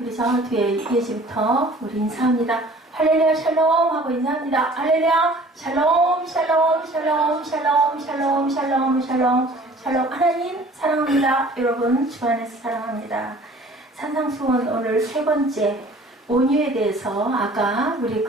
우리 저 뒤에 예지부터 우리 인사합니다. 할렐루야 샬롬 하고 인사합니다. 할렐루야 샬롬 샬롬 샬롬 샬롬 샬롬 샬롬 샬롬 샬롬. 하나님 사랑합니다. 여러분 주 안에서 사랑합니다. 산상수훈 오늘 세 번째 온유에 대해서 아까 우리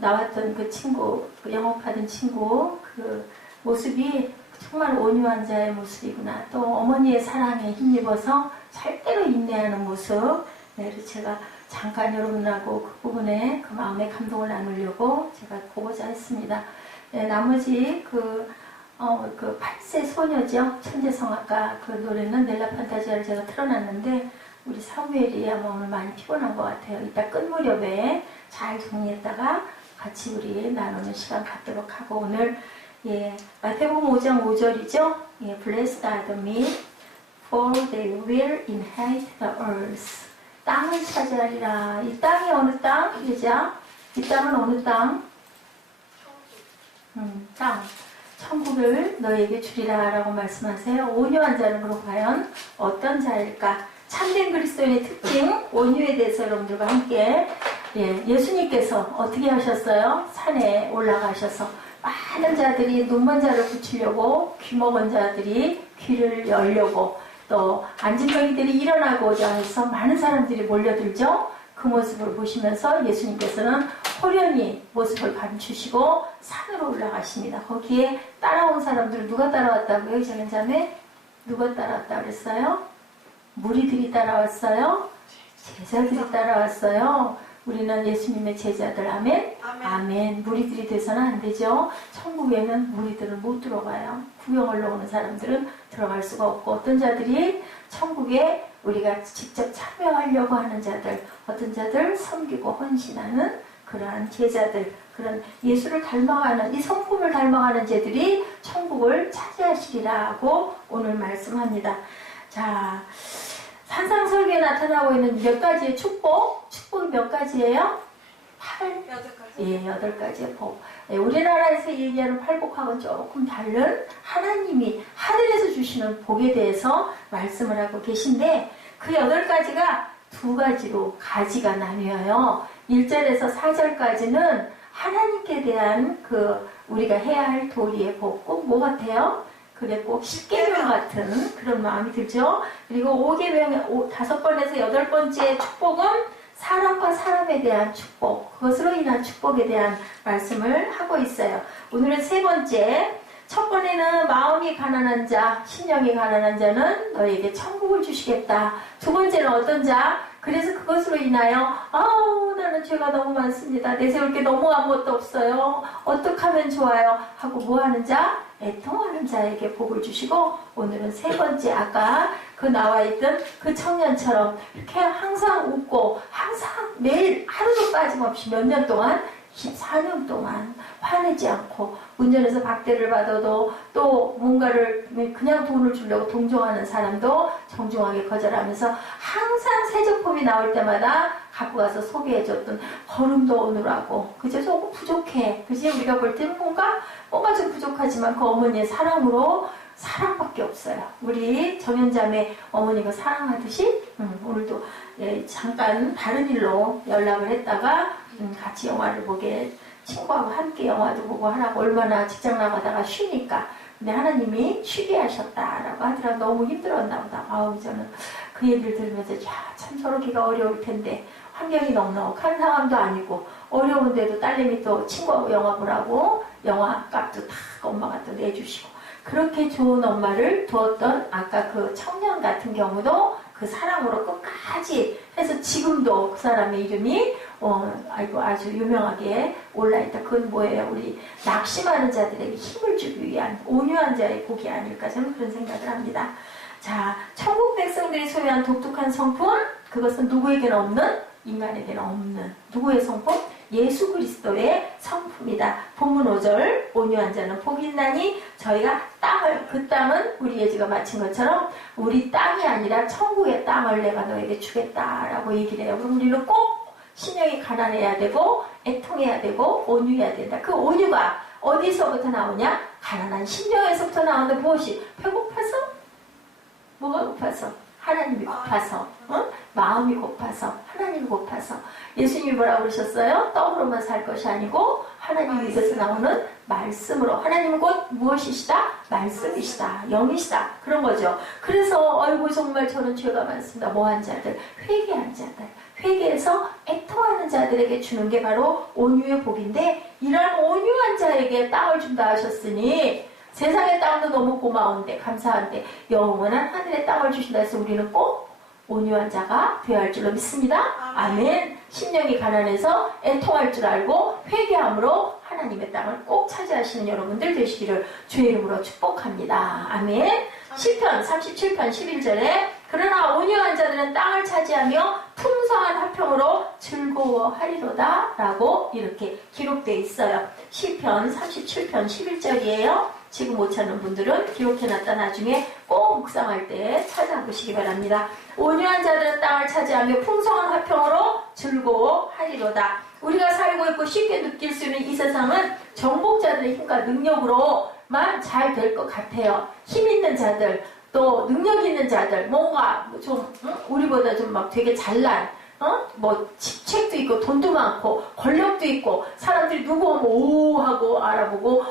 나왔던 그 친구, 그 영업하던 친구 그 모습이 정말 온유한 자의 모습이구나. 또 어머니의 사랑에 힘입어서 절대로 인내하는 모습. 네, 그래서 제가 잠깐 여러분하고 그 부분에 그 마음의 감동을 나누려고 제가 보고자 했습니다. 네, 나머지 그 8세 소녀죠. 천재성악가 그 노래는 넬라 판타지아를 제가 틀어놨는데 우리 사무엘이 아마 오늘 많이 피곤한 것 같아요. 이따 끝 무렵에 잘 정리했다가 같이 우리 나누는 시간 갖도록 하고 오늘 마태복음 5장 5절이죠. Blessed are the meek, for they will inherit the earth. 땅을 차지하리라. 이 땅이 어느 땅? 유자? 이 땅은 어느 땅? 땅. 천국을 너에게 주리라 라고 말씀하세요. 온유한 자는 그럼 과연 어떤 자일까? 참된 그리스도인의 특징, 온유에 대해서 여러분들과 함께 예수님께서 어떻게 하셨어요? 산에 올라가셔서 많은 자들이 눈먼 자를 고치려고 귀 먹은 자들이 귀를 열려고 또 안진병이들이 일어나고자 해서 많은 사람들이 몰려들죠. 그 모습을 보시면서 예수님께서는 호련히 모습을 감추시고 산으로 올라가십니다. 거기에 따라온 사람들은 누가 따라왔다고요? 이제는 자매? 누가 따라왔다고 그랬어요? 무리들이 따라왔어요? 제자들이 따라왔어요. 우리는 예수님의 제자들. 아멘? 아멘. 무리들이 돼서는 안 되죠. 천국에는 무리들은 못 들어가요. 구경하러 오는 사람들은 들어갈 수가 없고 어떤 자들이 천국에 우리가 직접 참여하려고 하는 자들, 어떤 자들 섬기고 헌신하는 그러한 제자들, 그런 예수를 닮아가는 이 성품을 닮아가는 자들이 천국을 차지하시리라고 오늘 말씀합니다. 자, 산상설계에 나타나고 있는 몇 가지의 축복? 축복이 몇 가지예요? 8가지. 예, 8가지의 복. 예, 우리나라에서 얘기하는 팔복하고는 조금 다른 하나님이 하늘에서 주시는 복에 대해서 말씀을 하고 계신데 그 8가지가 2가지로 가지가 나뉘어요. 1절에서 4절까지는 하나님께 대한 우리가 해야 할 도리의 복. 꼭 뭐 같아요? 그게 꼭 10계명 같은 그런 마음이 들죠. 그리고 5계명, 5번에서 8번째 축복은 사람과 사람에 대한 축복, 그것으로 인한 축복에 대한 말씀을 하고 있어요. 오늘은 3번째, 첫 번에는 마음이 가난한 자, 심령이 가난한 자는 너에게 천국을 주시겠다. 2번째는 어떤 자? 그래서 그것으로 인하여 나는 죄가 너무 많습니다. 내세울 게 너무 아무것도 없어요. 어떻게 하면 좋아요? 하고 뭐하는 자? 애통하는 자에게 복을 주시고 오늘은 3번째 아까 나와있던 그 청년처럼 이렇게 항상 웃고 항상 매일 하루도 빠짐없이 몇 년 동안 14년 동안 화내지 않고 운전해서 박대를 받아도 또 뭔가를 그냥 돈을 주려고 동정하는 사람도 정중하게 거절하면서 항상 새 제품이 나올 때마다 갖고 가서 소개해줬던 걸음도 오늘하고 그저 조금 부족해. 그지? 우리가 볼 때는 뭔가 좀 부족하지만 그 어머니의 사랑으로 사랑밖에 없어요. 우리 정연자매 어머니가 사랑하듯이 오늘도 잠깐 다른 일로 연락을 했다가 같이 영화를 보게 친구하고 함께 영화도 보고 하라고 얼마나 직장 나가다가 쉬니까 근데 하나님이 쉬게 하셨다라고 하더라. 너무 힘들었나 보다. 저는 그 얘기를 들으면서 참 저러기가 어려울 텐데 환경이 넉넉한 상황도 아니고 어려운데도 딸내미 또 친구하고 영화 보라고 영화 값도 다 엄마가 또 내주시고 그렇게 좋은 엄마를 두었던 아까 그 청년 같은 경우도 그 사랑으로 끝까지 해서 지금도 그 사람의 이름이 아주 유명하게 올라있다. 그건 뭐예요? 우리 낙심하는 자들에게 힘을 주기 위한 온유한 자의 복이 아닐까 저는 그런 생각을 합니다. 자, 천국 백성들이 소유한 독특한 성품 그것은 누구에게는 없는 인간에게는 없는 누구의 성품? 예수 그리스도의 성품이다. 본문 5절 온유한 자는 복이 있나니 저희가 그 땅은 우리 예지가 마친 것처럼 우리 땅이 아니라 천국의 땅을 내가 너에게 주겠다라고 얘기를 해요. 그럼 우리는 꼭 심령이 가난해야 되고 애통해야 되고 온유해야 된다. 그 온유가 어디서부터 나오냐? 가난한 심령에서부터 나오는데 무엇이? 배고파서? 뭐가 고파서? 하나님이 고파서 마음이 고파서, 하나님이 고파서. 예수님이 뭐라고 그러셨어요? 떡으로만 살 것이 아니고 하나님 입에서 나오는 말씀으로. 하나님은 곧 무엇이시다? 말씀이시다. 영이시다. 그런 거죠. 그래서 아이고 정말 저는 죄가 많습니다. 뭐한 자들, 회개한 자들, 회개해서 애통하는 자들에게 주는 게 바로 온유의 복인데, 이런 온유한 자에게 땅을 준다 하셨으니 세상의 땅도 너무 고마운데 감사한데 영원한 하늘의 땅을 주신다 해서 우리는 꼭 온유한 자가 되어야 할 줄로 믿습니다. 아멘. 심령이 가난해서 애통할 줄 알고 회개함으로 하나님의 땅을 꼭 차지하시는 여러분들 되시기를 주의 이름으로 축복합니다. 아멘. 시편 37편 11절에 그러나 온유한 자들은 땅을 차지하며 풍성한 화평으로 즐거워하리로다 라고 이렇게 기록되어 있어요. 시편 37편 11절이에요. 지금 못 찾는 분들은 기록해놨다 나중에 꼭 묵상할 때 찾아보시기 바랍니다. 온유한 자들은 땅을 차지하며 풍성한 화평으로 즐거워하리로다. 우리가 살고 있고 쉽게 느낄 수 있는 이 세상은 정복자들의 힘과 능력으로만 잘 될 것 같아요. 힘 있는 자들, 또 능력 있는 자들, 뭔가 좀 우리보다 좀 막 되게 잘난, 뭐 책도 있고 돈도 많고 권력도 있고 사람들이 누구 오면 오 하고 알아보고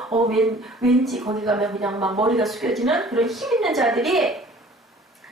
왠지 거기 가면 그냥 막 머리가 숙여지는 그런 힘 있는 자들이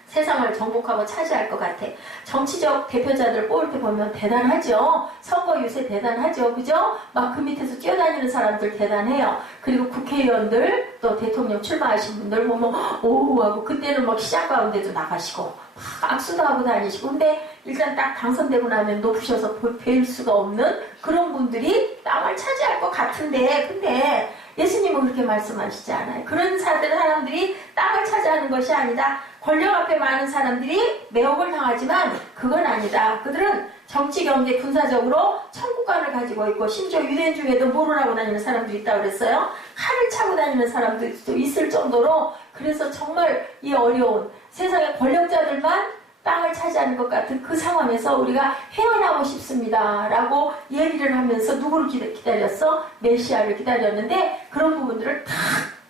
세상을 정복하고 차지할 것 같아. 정치적 대표자들 뽑을 때 보면 대단하죠. 선거 유세 대단하죠. 그죠? 막 그 밑에서 뛰어다니는 사람들 대단해요. 그리고 국회의원들 또 대통령 출마하신 분들 보면 오 하고 그때는 막 시장 가운데도 나가시고 막 악수도 하고 다니시고, 근데 일단 딱 당선되고 나면 높으셔서 뵐 수가 없는 그런 분들이 땅을 차지할 것 같은데, 근데 예수님은 그렇게 말씀하시지 않아요. 그런 사람들이 땅을 차지하는 것이 아니다. 권력 앞에 많은 사람들이 매혹을 당하지만 그건 아니다. 그들은 정치, 경제, 군사적으로 천국관을 가지고 있고, 심지어 유대인 중에도 뭐를 하고 다니는 사람도 있다고 그랬어요. 칼을 차고 다니는 사람들도 있을 정도로, 그래서 정말 이 어려운 세상의 권력자들만 땅을 차지하는 것 같은 그 상황에서 우리가 헤어나고 싶습니다 라고 얘기를 하면서 누구를 기다렸어? 메시아를 기다렸는데, 그런 부분들을 다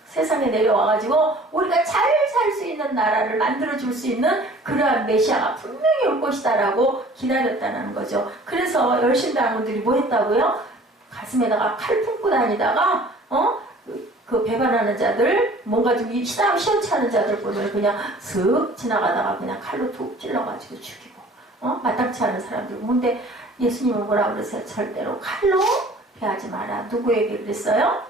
세상에 내려와가지고 우리가 잘 살 수 있는 나라를 만들어줄 수 있는 그러한 메시아가 분명히 올 것이다 라고 기다렸다는 거죠. 그래서 열심당원들이 뭐 했다고요? 가슴에다가 칼 품고 다니다가 그 배반하는 자들, 뭔가 좀 시원찮은 자들 보면 그냥 슥 지나가다가 그냥 칼로 툭 찔러가지고 죽이고, 마땅치 않은 사람들. 근데 예수님은 뭐라 그러세요? 절대로 칼로 배하지 마라. 누구에게 그랬어요?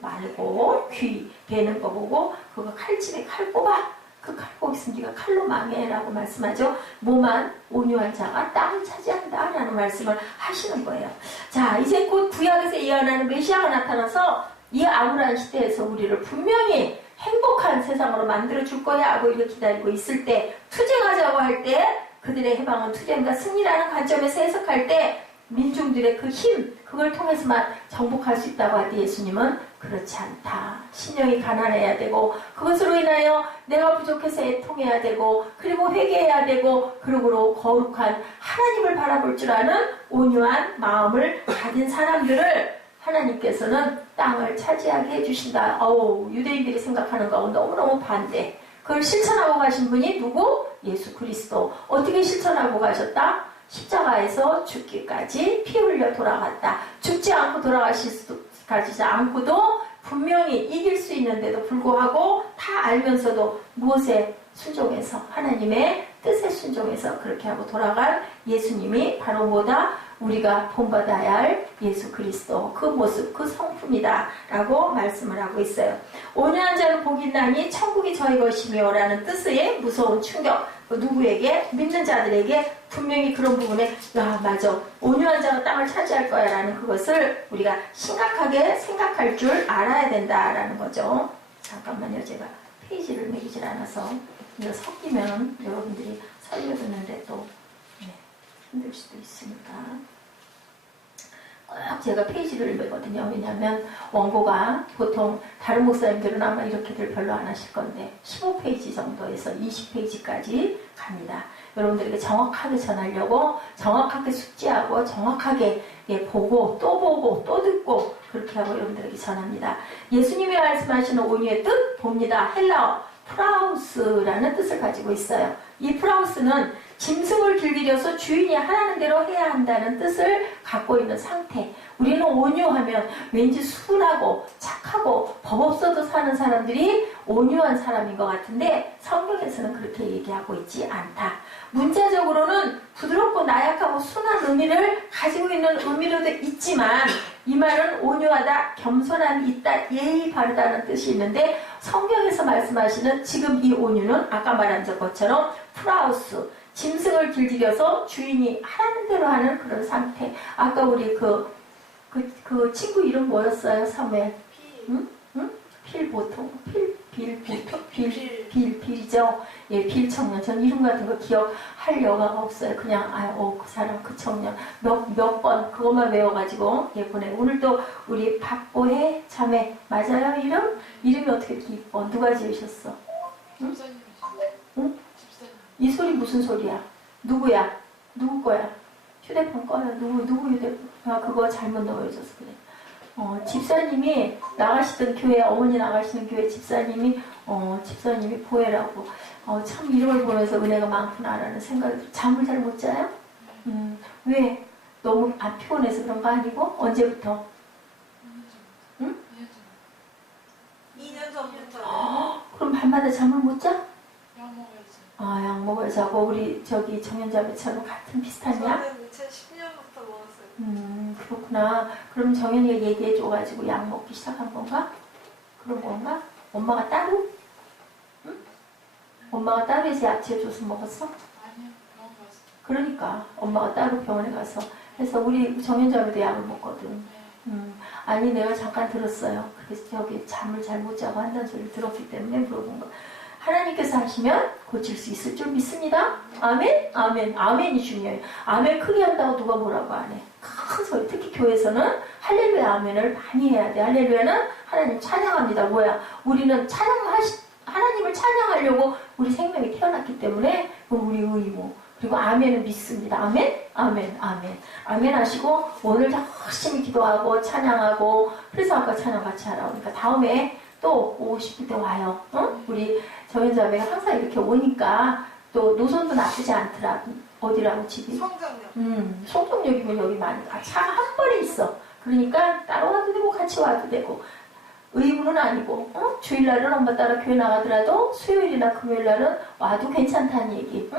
말고 귀 베는 거 보고 그거 칼집에 칼 뽑아. 그 칼 보고 있으면 네가 칼로 망해라고 말씀하죠. 뭐만 온유한 자가 땅을 차지한다 라는 말씀을 하시는 거예요. 자, 이제 곧 구약에서 예언하는 메시아가 나타나서 이 암울한 시대에서 우리를 분명히 행복한 세상으로 만들어줄 거야 하고 이렇게 기다리고 있을 때, 투쟁하자고 할 때 그들의 해방은 투쟁과 승리라는 관점에서 해석할 때 민중들의 그 힘, 그걸 통해서만 정복할 수 있다고 할 때 예수님은 그렇지 않다. 심령이 가난해야 되고, 그것으로 인하여 내가 부족해서 애통해야 되고, 그리고 회개해야 되고, 그리고 거룩한 하나님을 바라볼 줄 아는 온유한 마음을 가진 사람들을 하나님께서는 땅을 차지하게 해주신다. 유대인들이 생각하는 거하고 너무너무 반대. 그걸 실천하고 가신 분이 누구? 예수 그리스도. 어떻게 실천하고 가셨다? 십자가에서 죽기까지 피 흘려 돌아갔다. 죽지 않고 돌아가시지 않고도 분명히 이길 수 있는데도 불구하고 다 알면서도 무엇에 순종해서, 하나님의 뜻에 순종해서 그렇게 하고 돌아간 예수님이 바로 뭐다? 우리가 본받아야 할 예수 그리스도, 그 모습, 그 성품이다 라고 말씀을 하고 있어요. 온유한 자는 복이 있나니 천국이 저희 것이며 라는 뜻의 무서운 충격, 누구에게? 믿는 자들에게 분명히 그런 부분에 맞아, 온유한 자가 땅을 차지할 거야 라는 그것을 우리가 심각하게 생각할 줄 알아야 된다라는 거죠. 잠깐만요, 제가 페이지를 매기질 않아서 이거 섞이면 여러분들이 살려두는데 또 힘들 수도 있으니까 꼭 제가 페이지를 매거든요. 왜냐하면 원고가 보통 다른 목사님들은 아마 이렇게들 별로 안 하실 건데 15페이지 정도에서 20페이지까지 갑니다. 여러분들에게 정확하게 전하려고 정확하게 숙지하고 정확하게 보고 또 듣고 그렇게 하고 여러분들에게 전합니다. 예수님이 말씀하시는 온유의 뜻 봅니다. 헬라어 프라우스라는 뜻을 가지고 있어요. 이 프라우스는 짐승을 길들여서 주인이 하라는 대로 해야 한다는 뜻을 갖고 있는 상태. 우리는 온유하면 왠지 순하고 착하고 법 없어도 사는 사람들이 온유한 사람인 것 같은데 성경에서는 그렇게 얘기하고 있지 않다. 문자적으로는 부드럽고 나약하고 순한 의미를 가지고 있는 의미로도 있지만 이 말은 온유하다, 겸손함이 있다, 예의 바르다는 뜻이 있는데 성경에서 말씀하시는 지금 이 온유는 아까 말한 것처럼 프라우스, 짐승을 길들여서 주인이 하라는 대로 하는 그런 상태. 아까 우리 그 친구 이름 뭐였어요? 사무엘? 응? 응? 필 보통? 빌이죠. 예, 빌 청년. 전 이름 같은 거 기억할 여가가 없어요. 그냥, 그 사람, 그 청년. 몇 번, 그것만 외워가지고, 예, 보내. 오늘도 우리 박보혜 자매, 맞아요, 이름? 이름이 어떻게 이렇게 이뻐? 누가 지으셨어? 응? 응? 이 소리 무슨 소리야? 누구야? 누구 거야? 휴대폰 꺼요. 누구 휴대폰? 그거 잘못 넣어줘서 그래. 집사님이 나가시던 교회, 어머니 나가시는 교회 집사님이 보혜라고. 참 이름을 보면서 은혜가 많구나라는 생각이 잠을 잘 못 자요? 왜? 너무 안 피곤해서 그런 거 아니고? 언제부터? 응? 2년 전부터. 그럼 밤마다 잠을 못 자? 약 먹어야지. 약 먹어야 자고 우리 저기 정연자매처럼 같은 비슷하냐? 저는 2010년부터 먹었어요. 그렇구나. 그럼 정연이가 얘기해줘가지고 약 먹기 시작한 건가? 그런 건가? 엄마가 따로? 응? 엄마가 따로 해서 약치해 줘서 먹었어? 아니요, 병원 갔어. 그러니까 엄마가 따로 병원에 가서 해서 우리 정연자매도 약을 먹거든. 아니 내가 잠깐 들었어요. 그래서 저기 잠을 잘 못 자고 한다는 소리를 들었기 때문에 물어본 거. 하나님께서 하시면 고칠 수 있을 줄 믿습니다. 아멘? 아멘. 아멘이 중요해요. 아멘 크게 한다고 누가 뭐라고 안 해. 큰 소리. 특히 교회에서는 할렐루야 아멘을 많이 해야 돼. 할렐루야는 하나님 찬양합니다. 뭐야? 우리는 하나님을 찬양하려고 우리 생명이 태어났기 때문에 우리 의무. 그리고 아멘은 믿습니다. 아멘? 아멘. 아멘. 아멘 하시고 오늘 열심히 기도하고 찬양하고 그래서 아까 찬양 같이 하라고. 그러니까 다음에 또 오고 싶을 때 와요. 우리 정연자매가 항상 이렇게 오니까 또 노선도 나쁘지 않더라. 어디라고 집이? 성정역. 송정역이면 여기 많이 차가 한 번에 있어. 그러니까 따라와도 되고 같이 와도 되고 의무는 아니고 주일날은 엄마 따라 교회 나가더라도 수요일이나 금요일날은 와도 괜찮다는 얘기.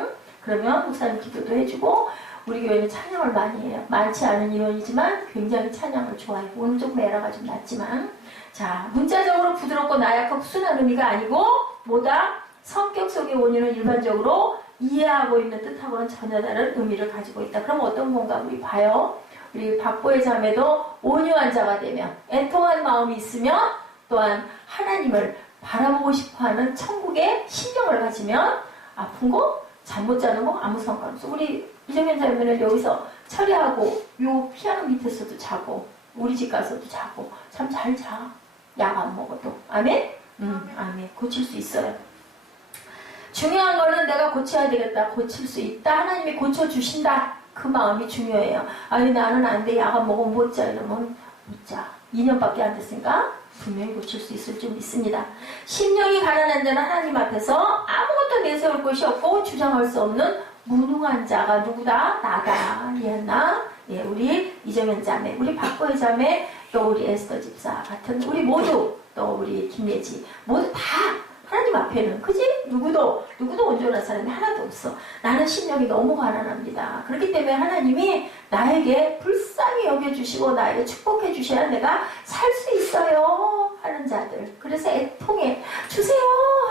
그러면 목사님 기도도 해주고 우리 교회는 찬양을 많이 해요. 많지 않은 인원이지만 굉장히 찬양을 좋아해요. 오늘 조금 에러가 좀 났지만 자, 문자적으로 부드럽고 나약하고 순한 의미가 아니고 뭐다? 성격 속의 온유는 일반적으로 이해하고 있는 뜻하고는 전혀 다른 의미를 가지고 있다. 그럼 어떤 건가 우리 봐요. 우리 박보의 자매도 온유한 자가 되면 애통한 마음이 있으면 또한 하나님을 바라보고 싶어하는 천국의 신경을 가지면 아픈 거? 잠 못 자는 거? 아무 상관없어. 우리 이정현 자매는 여기서 처리하고 요 피아노 밑에서도 자고 우리 집 가서도 자고 참 잘 자. 약 안 먹어도. 아멘? 아멘. 고칠 수 있어요. 중요한 거는 내가 고쳐야 되겠다. 고칠 수 있다. 하나님이 고쳐주신다. 그 마음이 중요해요. 아니 나는 안 돼. 약 안 먹으면 못 자. 이러면 못 자. 2년밖에 안 됐으니까 분명히 고칠 수 있을 줄 믿습니다. 심령이 가난한 자는 하나님 앞에서 아무것도 내세울 것이 없고 주장할 수 없는 무능한 자가 누구다? 나다. 이해했나? 예, 우리 이정현 자매, 우리 박보혜 자매, 또 우리 에스더 집사 같은 우리 모두, 또 우리 김예지 모두 다 하나님 앞에는 그지? 누구도 온전한 사람이 하나도 없어. 나는 심령이 너무 가난합니다. 그렇기 때문에 하나님이 나에게 불쌍히 여겨주시고 나에게 축복해 주셔야 내가 살 수 있어요 하는 자들. 그래서 애통해 주세요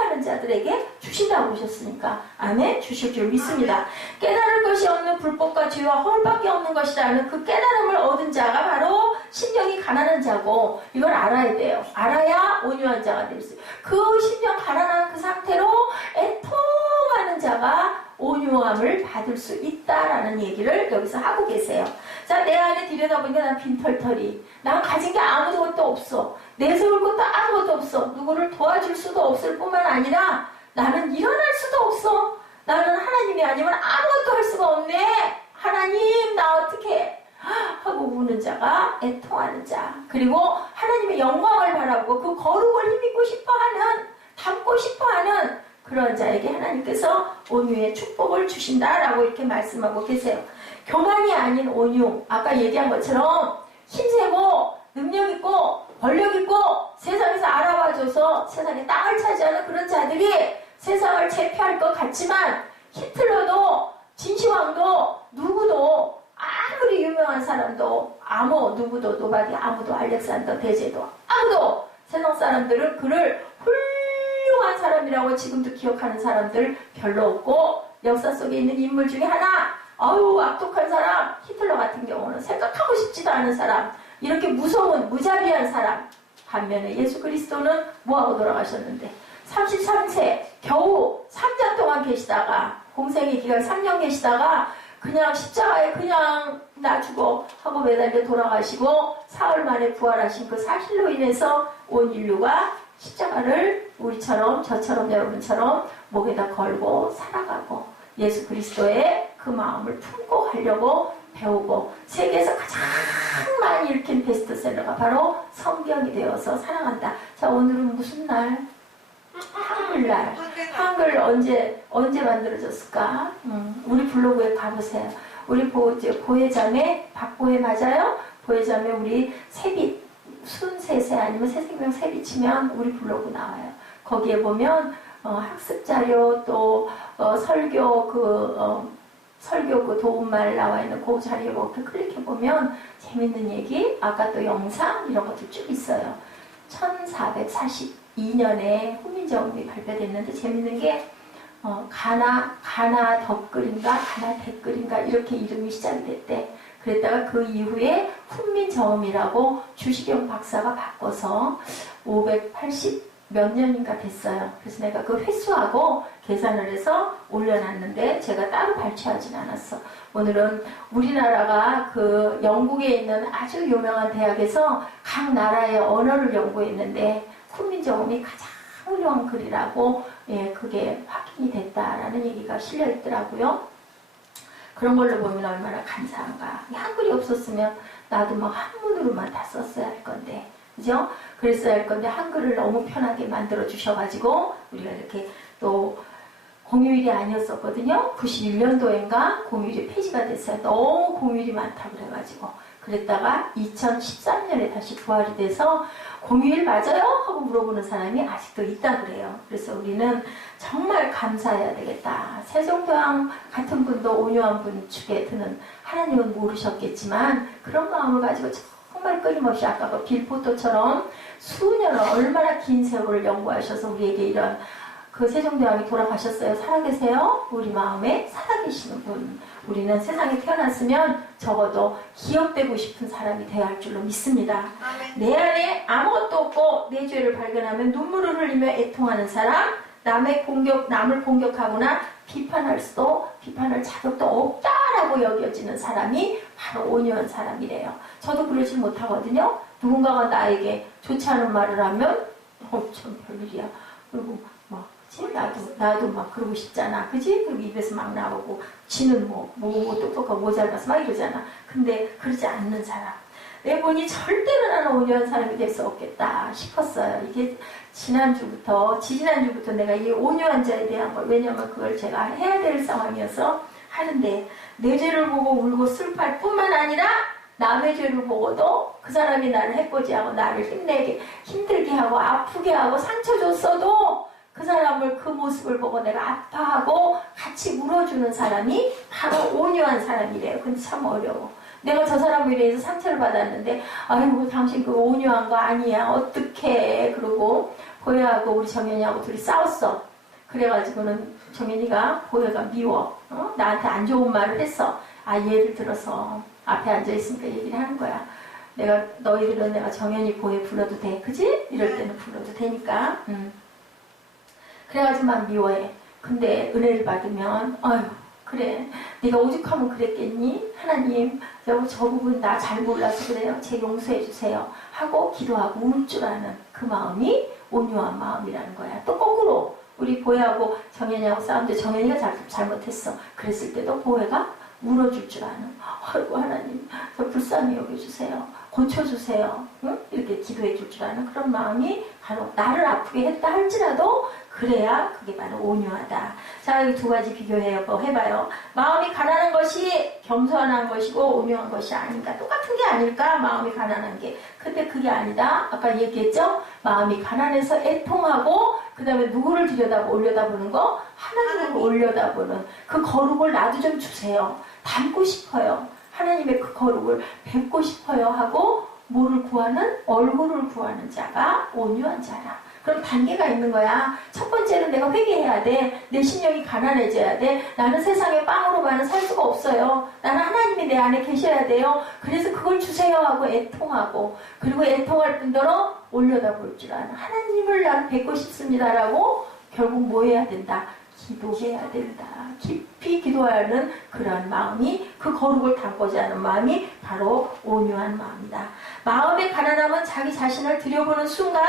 하는 자들에게 주신다고 하셨으니까 아멘 주실 줄 믿습니다. 깨달을 것이 없는 불법과 죄와 허울밖에 없는 것이라는 그 깨달음을 얻은 자가 바로 심령이 가난한 자고 이걸 알아야 돼요. 알아야 온유한 자가 될 수 있어요. 그 심령 가난한 그 상태로 애통하는 자가 온유함을 받을 수 있다라는 얘기를 여기서 하고 계세요. 자, 내 안에 들여다보니까 난 빈털터리. 난 가진 게 아무것도 없어. 내세울 것도 아무것도 없어. 누구를 도와줄 수도 없을 뿐만 아니라 나는 일어날 수도 없어. 나는 하나님이 아니면 아무것도 할 수가 없네. 하나님 나 어떡해 하고 우는 자가 애통하는 자. 그리고 하나님의 영광을 바라보고 그 거룩을 힘입고 싶어하는, 담고 싶어하는 그런 자에게 하나님께서 온유의 축복을 주신다라고 이렇게 말씀하고 계세요. 교만이 아닌 온유, 아까 얘기한 것처럼 힘세고 능력있고 권력있고 세상에서 알아봐줘서 세상에 땅을 차지하는 그런 자들이 세상을 제패할 것 같지만 히틀러도 진시황도 누구도 아무리 유명한 사람도 누구도 노바디 아무도 알렉산더 대제도 아무도 세상 사람들은 그를 훌륭한 사람이라고 지금도 기억하는 사람들 별로 없고 역사 속에 있는 인물 중에 하나 악독한 사람 히틀러 같은 경우는 생각하고 싶지도 않은 사람 이렇게 무서운 무자비한 사람 반면에 예수 그리스도는 뭐하고 돌아가셨는데 33세 겨우 3년 동안 계시다가 공생의 기간 3년 계시다가 그냥 십자가에 그냥 나 죽어 하고 매달려 돌아가시고 사흘 만에 부활하신 그 사실로 인해서 온 인류가 십자가를 우리처럼 저처럼 여러분처럼 목에다 걸고 살아가고 예수 그리스도의 그 마음을 품고 하려고 배우고 세계에서 가장 많이 읽힌 베스트셀러가 바로 성경이 되어서 살아간다. 자, 오늘은 무슨 날? 한글날. 한글 언제 만들어졌을까? 우리 블로그에 가보세요. 우리 보혜자매 박보혜 맞아요? 보혜자매 우리 세빛 순세세 아니면 새생명 세빛 치면 우리 블로그 나와요. 거기에 보면 학습 자료 또 설교 그 도움말 나와 있는 그 자리에 이렇게 클릭해 보면 재밌는 얘기, 아까 또 영상 이런 것도 쭉 있어요. 1442년에 훈민정음이 발표됐는데 재밌는 게 가나 덧글인가 가나 댓글인가 이렇게 이름이 시작이 됐대. 그랬다가 그 이후에 훈민정음이라고 주시경 박사가 바꿔서 580 몇 년인가 됐어요. 그래서 내가 그 횟수하고 계산을 해서 올려놨는데 제가 따로 발췌하진 않았어. 오늘은 우리나라가 그 영국에 있는 아주 유명한 대학에서 각 나라의 언어를 연구했는데 훈민정음이 가장 훌륭한 글이라고 그게 확인이 됐다라는 얘기가 실려 있더라고요. 그런 걸로 보면 얼마나 감사한가. 한글이 없었으면 나도 막 한문으로만 다 썼어야 할 건데 그죠? 그랬어야 할 건데 한글을 너무 편하게 만들어 주셔가지고 우리가 이렇게 또 공휴일이 아니었었거든요. 91년도인가 공휴일이 폐지가 됐어요. 너무 공휴일이 많다고 그래가지고 그랬다가 2013년에 다시 부활이 돼서 공휴일 맞아요? 하고 물어보는 사람이 아직도 있다 그래요. 그래서 우리는 정말 감사해야 되겠다. 세종대왕 같은 분도 온유한 분 축에 드는 하나님은 모르셨겠지만 그런 마음을 가지고 정말 끊임없이 아까 그 빌포토처럼 수년을 얼마나 긴 세월을 연구하셔서 우리에게 이런 그 세종대왕이 돌아가셨어요. 살아계세요? 우리 마음에 살아계시는 분. 우리는 세상에 태어났으면 적어도 기억되고 싶은 사람이 되어야 할 줄로 믿습니다. 내 안에 아무것도 없고 내 죄를 발견하면 눈물을 흘리며 애통하는 사람, 남을 공격하거나 비판할 자격도 없다라고 여겨지는 사람이 바로 온유한 사람이래요. 저도 그러지 못하거든요. 누군가가 나에게 좋지 않은 말을 하면 참 별일이야. 그리고 막 그치? 나도 막 그러고 싶잖아. 그지? 그리고 입에서 막 나오고 지는 뭐 똑똑하고 모자라서 막 이러잖아. 근데 그러지 않는 사람. 내 본이 절대로 나는 온유한 사람이 될 수 없겠다 싶었어요. 이게 지지난주부터 내가 이 온유한 자에 대한 걸, 왜냐면 그걸 제가 해야 될 상황이어서 하는데, 내 죄를 보고 울고 슬퍼할 뿐만 아니라 남의 죄를 보고도 그 사람이 나를 해코지하고 나를 힘들게 하고 아프게 하고 상처 줬어도 그 사람을, 그 모습을 보고 내가 아파하고 같이 울어주는 사람이 바로 온유한 사람이래요. 근데 참 어려워. 내가 저 사람에 대해서 상처를 받았는데, 아이고 당신 그거 온유한 거 아니야, 어떡해. 그러고 보혜하고 우리 정연이하고 둘이 싸웠어. 그래가지고는 정연이가 보혜가 미워, 나한테 안 좋은 말을 했어. 예를 들어서 앞에 앉아있으니까 얘기를 하는 거야. 너희들은 내가 정연이 보혜 불러도 돼, 그지? 이럴 때는 불러도 되니까. 그래가지고 막 미워해. 근데 은혜를 받으면 그래, 네가 오죽하면 그랬겠니? 하나님, 저 부분 나 잘 몰라서 그래요. 제 용서해 주세요 하고 기도하고 울 줄 아는 그 마음이 온유한 마음이라는 거야. 또 거꾸로 우리 보혜하고 정연이하고 싸우는데 정연이가 잘못했어. 그랬을 때도 보혜가 울어줄 줄 아는, 아이고 하나님, 저 불쌍히 여겨주세요, 고쳐주세요, 응? 이렇게 기도해 줄 줄 아는 그런 마음이 바로 나를 아프게 했다 할지라도 그래야 그게 바로 온유하다. 자, 이 두 가지 해봐요. 마음이 가난한 것이 겸손한 것이고 온유한 것이 아닌가. 똑같은 게 아닐까? 마음이 가난한 게. 근데 그게 아니다. 아까 얘기했죠? 마음이 가난해서 애통하고 그 다음에 누구를 올려다보는 거? 하나님을 올려다보는 그 거룩을 나도 좀 주세요. 닮고 싶어요. 하나님의 그 거룩을 뵙고 싶어요 하고 뭐를 구하는? 얼굴을 구하는 자가 온유한 자라. 그럼 단계가 있는 거야. 첫 번째는 내가 회개해야 돼. 내 심령이 가난해져야 돼. 나는 세상의 빵으로만은 살 수가 없어요. 나는 하나님이 내 안에 계셔야 돼요. 그래서 그걸 주세요 하고 애통하고 그리고 애통할 뿐더러 올려다볼 줄 아는 하나님을 나는 뵙고 싶습니다라고 결국 뭐 해야 된다? 기도해야 된다. 깊이 기도하는 그런 마음이 그 거룩을 담고자 하는 마음이 바로 온유한 마음이다. 마음의 가난함은 자기 자신을 들여보는 순간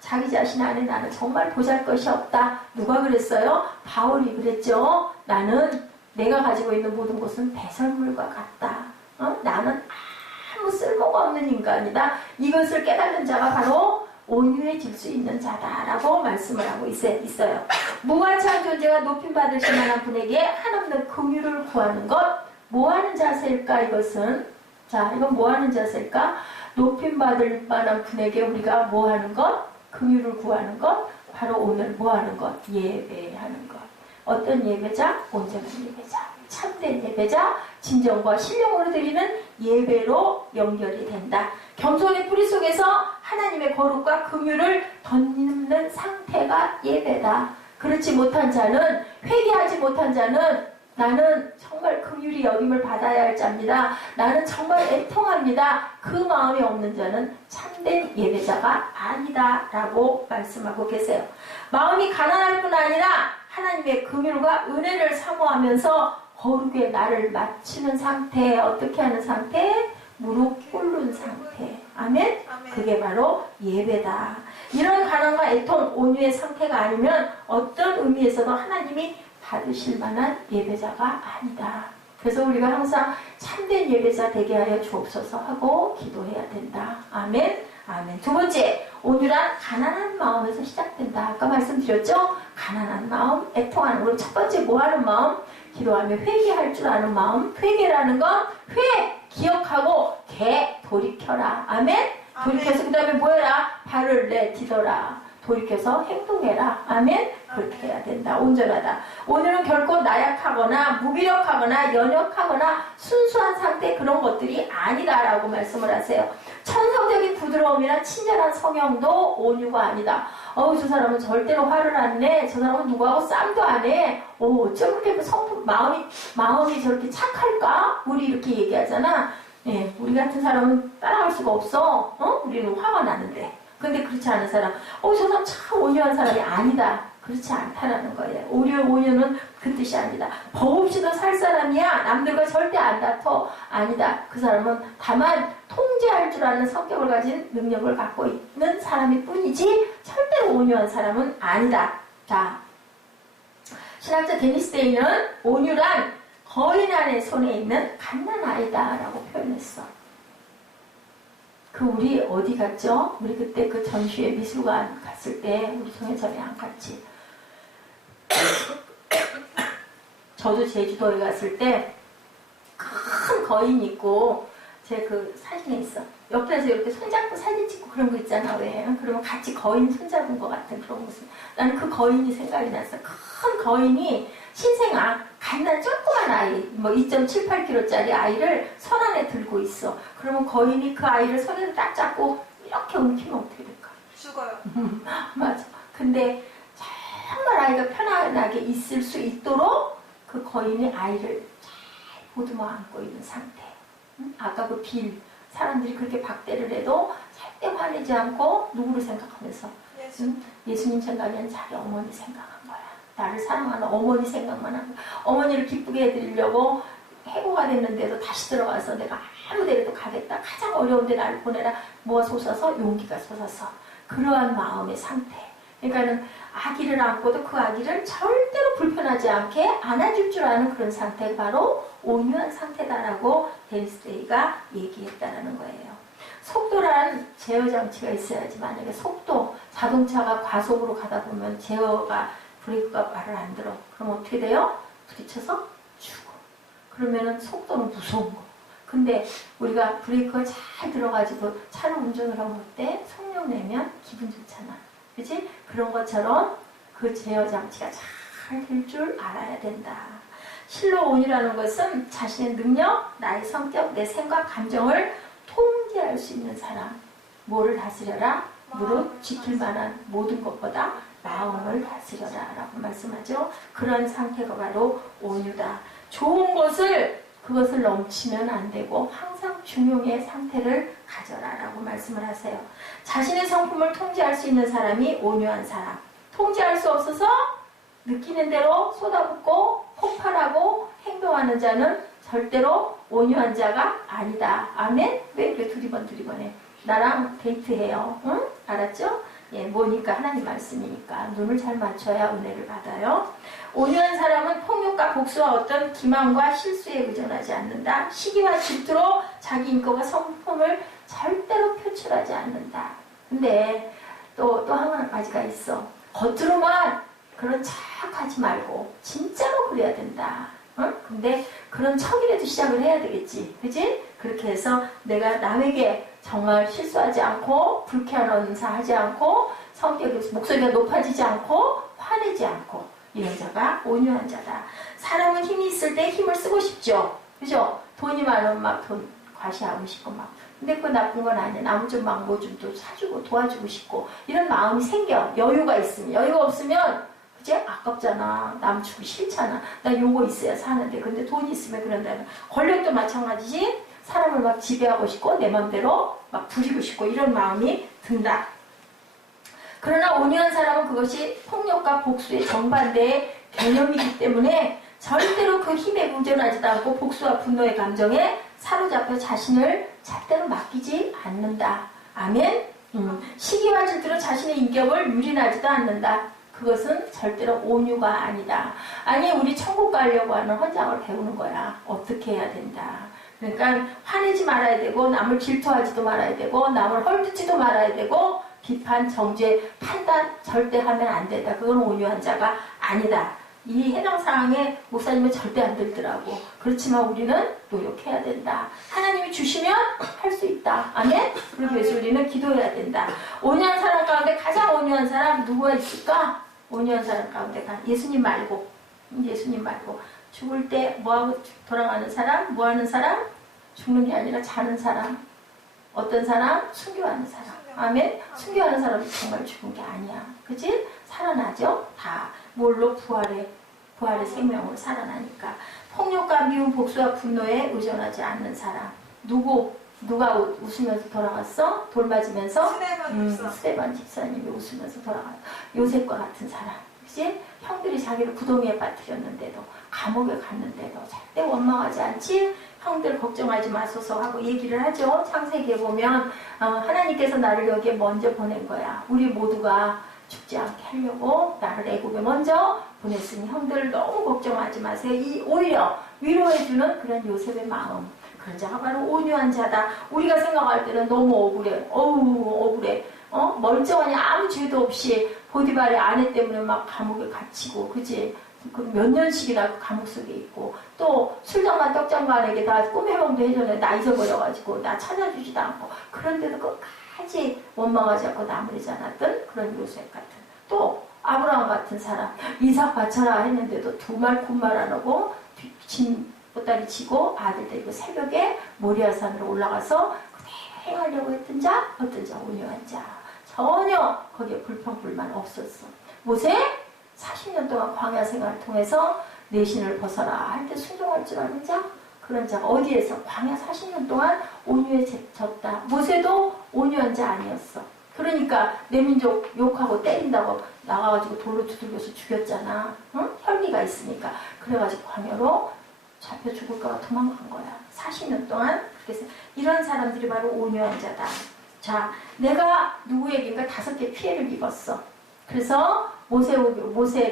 자기 자신 안에 나는 정말 보잘것이 없다. 누가 그랬어요? 바울이 그랬죠. 나는 내가 가지고 있는 모든 것은 배설물과 같다. 나는 아무 쓸모가 없는 인간이다. 이것을 깨닫는 자가 바로 온유해질 수 있는 자다라고 말씀을 하고 있어요. 무가치한 존재가 높임받으실 만한 분에게 한없는 긍휼을 구하는 것. 뭐하는 자세일까 이것은? 자, 이건 뭐하는 자세일까? 높임받을 만한 분에게 우리가 뭐하는 것? 긍휼을 구하는 것. 바로 오늘 뭐하는 것? 예배하는 것. 어떤 예배자? 온전한 예배자. 참된 예배자. 진정과 신령으로 드리는 예배로 연결이 된다. 겸손의 뿌리 속에서 하나님의 거룩과 긍휼을 덧입는 상태가 예배다. 그렇지 못한 자는, 회개하지 못한 자는 나는 정말 긍휼히 여김을 받아야 할 자입니다. 나는 정말 애통합니다. 그 마음이 없는 자는 참된 예배자가 아니다 라고 말씀하고 계세요. 마음이 가난할 뿐 아니라 하나님의 긍휼과 은혜를 사모하면서 거룩에 나를 맞추는 상태. 어떻게 하는 상태? 무릎 꿇는 상태. 아멘? 그게 바로 예배다. 이런 가난과 애통, 온유의 상태가 아니면 어떤 의미에서도 하나님이 받으실 만한 예배자가 아니다. 그래서 우리가 항상 참된 예배자 되게 하여 주옵소서 하고 기도해야 된다. 아멘? 아멘. 두 번째, 온유란 가난한 마음에서 시작된다. 아까 말씀드렸죠? 가난한 마음, 애통하는 거. 첫 번째 뭐 하는 마음? 기도하며 회개할 줄 아는 마음. 회개라는 건 기억하고 돌이켜라. 아멘? 돌이켜서 그 다음에 뭐 해라? 발을 내디뎌라. 돌이켜서 행동해라. 아멘? 그렇게 해야 된다. 온전하다. 오늘은 결코 나약하거나 무기력하거나 연약하거나 순수한 상태 그런 것들이 아니다라고 말씀을 하세요. 천성적인 부드러움이나 친절한 성형도 온유가 아니다. 저 사람은 절대로 화를 안 내. 저 사람은 누구하고 싸움도 안 해. 어쩜 그렇게 마음이 저렇게 착할까? 우리 이렇게 얘기하잖아. 예, 우리 같은 사람은 따라갈 수가 없어. 우리는 화가 나는데. 근데 그렇지 않은 사람, 저 사람 참 온유한 사람이 아니다. 그렇지 않다라는 거예요. 온유는 그 뜻이 아니다. 법 없이도 살 사람이야. 남들과 절대 안 다퉈. 아니다. 그 사람은 다만 통제할 줄 아는 성격을 가진 능력을 갖고 있는 사람일 뿐이지 절대로 온유한 사람은 아니다. 자, 신학자 데니스 데이는 온유란 거인안의 손에 있는 갓난아이다라고 표현했어. 우리 어디 갔죠? 우리 그때 그 전시회 미술관 갔을 때 우리 송혜점이 안 갔지. 저도 제주도에 갔을 때 큰 거인 있고 제 그 사진에 있어. 옆에서 이렇게 손잡고 사진 찍고 그런 거 있잖아. 왜? 그러면 같이 거인 손잡은 것 같은 그런 모습. 나는 그 거인이 생각이 났어. 큰 거인이 신생아, 갓난 조그만 아이, 2.78kg짜리 아이를 손 안에 들고 있어. 그러면 거인이 그 아이를 손에 딱 잡고 이렇게 움키면 어떻게 될까? 죽어요. 맞아. 근데 정말 아이가 편안하게 있을 수 있도록 그 거인이 아이를 잘 보듬어 안고 있는 상태. 아까 그 사람들이 그렇게 박대를 해도 절대 화내지 않고 누구를 생각하면서 예수님 생각이 아니라 자기 어머니 생각한 거야. 나를 사랑하는 어머니 생각만 하고 어머니를 기쁘게 해드리려고 해고가 됐는데도 다시 들어가서 내가 아무 데라도 가겠다. 가장 어려운데 나를 보내라. 뭐가 솟아서? 용기가 솟아서. 그러한 마음의 상태. 그러니까는 아기를 안고도 그 아기를 절대로 불편하지 않게 안아줄 줄 아는 그런 상태가 바로 온유한 상태다라고 데니스 데이가 얘기했다라는 거예요. 속도란 제어 장치가 있어야지. 만약에 속도, 자동차가 과속으로 가다 보면 제어가, 브레이크가 말을 안 들어. 그럼 어떻게 돼요? 부딪혀서 죽어. 그러면은 속도는 무서운 거. 근데 우리가 브레이크가 잘 들어가지고 차를 운전을 하고 때 성령 내면 기분 좋잖아. 그치? 그런 것처럼 그 제어 장치가 잘 될 줄 알아야 된다. 실로온이라는 것은 자신의 능력, 나의 성격, 내 생각, 감정을 통제할 수 있는 사람. 뭐를 다스려라? 무릇 지킬 만한 모든 것보다 마음을 다스려라 라고 말씀하죠. 그런 상태가 바로 온유다. 좋은 것을, 그것을 넘치면 안 되고 항상 중용의 상태를 가져라 라고 말씀을 하세요. 자신의 성품을 통제할 수 있는 사람이 온유한 사람. 통제할 수 없어서 느끼는 대로 쏟아붓고 폭발하고 행동하는 자는 절대로 온유한 자가 아니다. 아멘? 왜 이렇게 두리번해? 나랑 데이트해요. 응? 알았죠? 예, 뭐니까 하나님 말씀이니까 눈을 잘 맞춰야 은혜를 받아요. 온유한 사람은 폭력과 복수와 어떤 기만과 실수에 의존하지 않는다. 시기와 질투로 자기 인격과 성품을 절대로 표출하지 않는다. 근데 또 한 가지가 있어. 겉으로만 그런 척하지 말고 진짜로 그래야 된다. 응? 근데 그런 척이라도 시작을 해야 되겠지. 그지? 그렇게 해서 내가 남에게 정말 실수하지 않고 불쾌한 언사하지 않고 성격이 목소리가 높아지지 않고 화내지 않고 이런 자가 온유한 자다. 사람은 힘이 있을 때 힘을 쓰고 싶죠. 그죠? 돈이 많으면 막 돈 과시하고 싶고 막. 근데 그거 나쁜 건 아니야. 남 좀 막 뭐 좀 또 사주고 도와주고 싶고 이런 마음이 생겨. 여유가 있으면. 여유가 없으면 그치? 아깝잖아. 남 주기 싫잖아. 나 요거 있어야 사는데. 근데 돈이 있으면 그런다는. 권력도 마찬가지지. 사람을 막 지배하고 싶고 내 맘대로 막 부리고 싶고 이런 마음이 든다. 그러나 온유한 사람은 그것이 폭력과 복수의 정반대의 개념이기 때문에 절대로 그 힘에 의존하지도 않고 복수와 분노의 감정에 사로잡혀 자신을 절대로 맡기지 않는다. 아멘? 시기와 질투로 자신의 인격을 유린하지도 않는다. 그것은 절대로 온유가 아니다. 아니 우리 천국 가려고 하는 헌장을 배우는 거야. 어떻게 해야 된다. 그러니까 화내지 말아야 되고 남을 질투하지도 말아야 되고 남을 헐뜯지도 말아야 되고 비판, 정죄, 판단 절대 하면 안 된다. 그건 온유한 자가 아니다. 이 해당 사항에 목사님은 절대 안 들더라고. 그렇지만 우리는 노력해야 된다. 하나님이 주시면 할 수 있다. 아멘? 그러기 위해서 우리는 기도해야 된다. 온유한 사람 가운데 가장 온유한 사람 누구가 있을까? 온유한 사람 가운데 예수님 말고 죽을 때 뭐하고 돌아가는 사람? 뭐하는 사람? 죽는 게 아니라 자는 사람. 어떤 사람? 순교하는 사람. 아멘? 순교하는 사람이 정말 죽은 게 아니야. 그치? 살아나죠? 다. 뭘로? 부활의 생명으로 살아나니까. 폭력과 미움, 복수와 분노에 의존하지 않는 사람. 누가 웃으면서 돌아갔어? 돌 맞으면서? 스데반 집사님이 웃으면서 돌아갔어. 요셉과 같은 사람. 그치? 형들이 자기를 구덩이에 빠뜨렸는데도 감옥에 갔는데도 절대 원망하지 않지? 형들 걱정하지 마소서 하고 얘기를 하죠. 창세기에 보면 하나님께서 나를 여기에 먼저 보낸 거야. 우리 모두가 죽지 않게 하려고 나를 애국에 먼저 보냈으니 형들을 너무 걱정하지 마세요. 오히려 위로해주는 그런 요셉의 마음. 그런 자가 바로 온유한 자다. 우리가 생각할 때는 너무 억울해. 억울해. 멀쩡하니 아무 죄도 없이 보디발의 아내 때문에 막 감옥에 갇히고, 그치? 몇 년씩이나 감옥 속에 있고, 또 술장만 떡장만에게 다 꿈해몽도 해줬는데 나 잊어버려가지고 나 찾아주지도 않고, 그런데도 끝까지 원망하지 않고 나무리지 않았던 그런 요셉 같은. 또 아브라함 같은 사람, 이삭 바쳐라 했는데도 두 말 굿말 안 하고 진 보따리 치고 아들 데리고 새벽에 모리아산으로 올라가서 그대로 행하려고 했던 자, 어떤 자, 온유한 자. 전혀 거기에 불평불만 없었어. 모세 40년 동안 광야 생활을 통해서 내 신을 벗어라 할 때 순종할 줄 아는 자, 그런 자가 어디에서 광야 40년 동안 온유해졌다. 모세도 온유한 자 아니었어. 그러니까 내 민족 욕하고 때린다고 나가가지고 돌로 두들겨서 죽였잖아. 응? 혈기가 있으니까. 그래가지고 광야로 잡혀 죽을까봐 도망간 거야. 40년 동안. 그래서 이런 사람들이 바로 온유한 자다. 자, 내가 누구에게인가 5개 피해를 입었어. 그래서 모세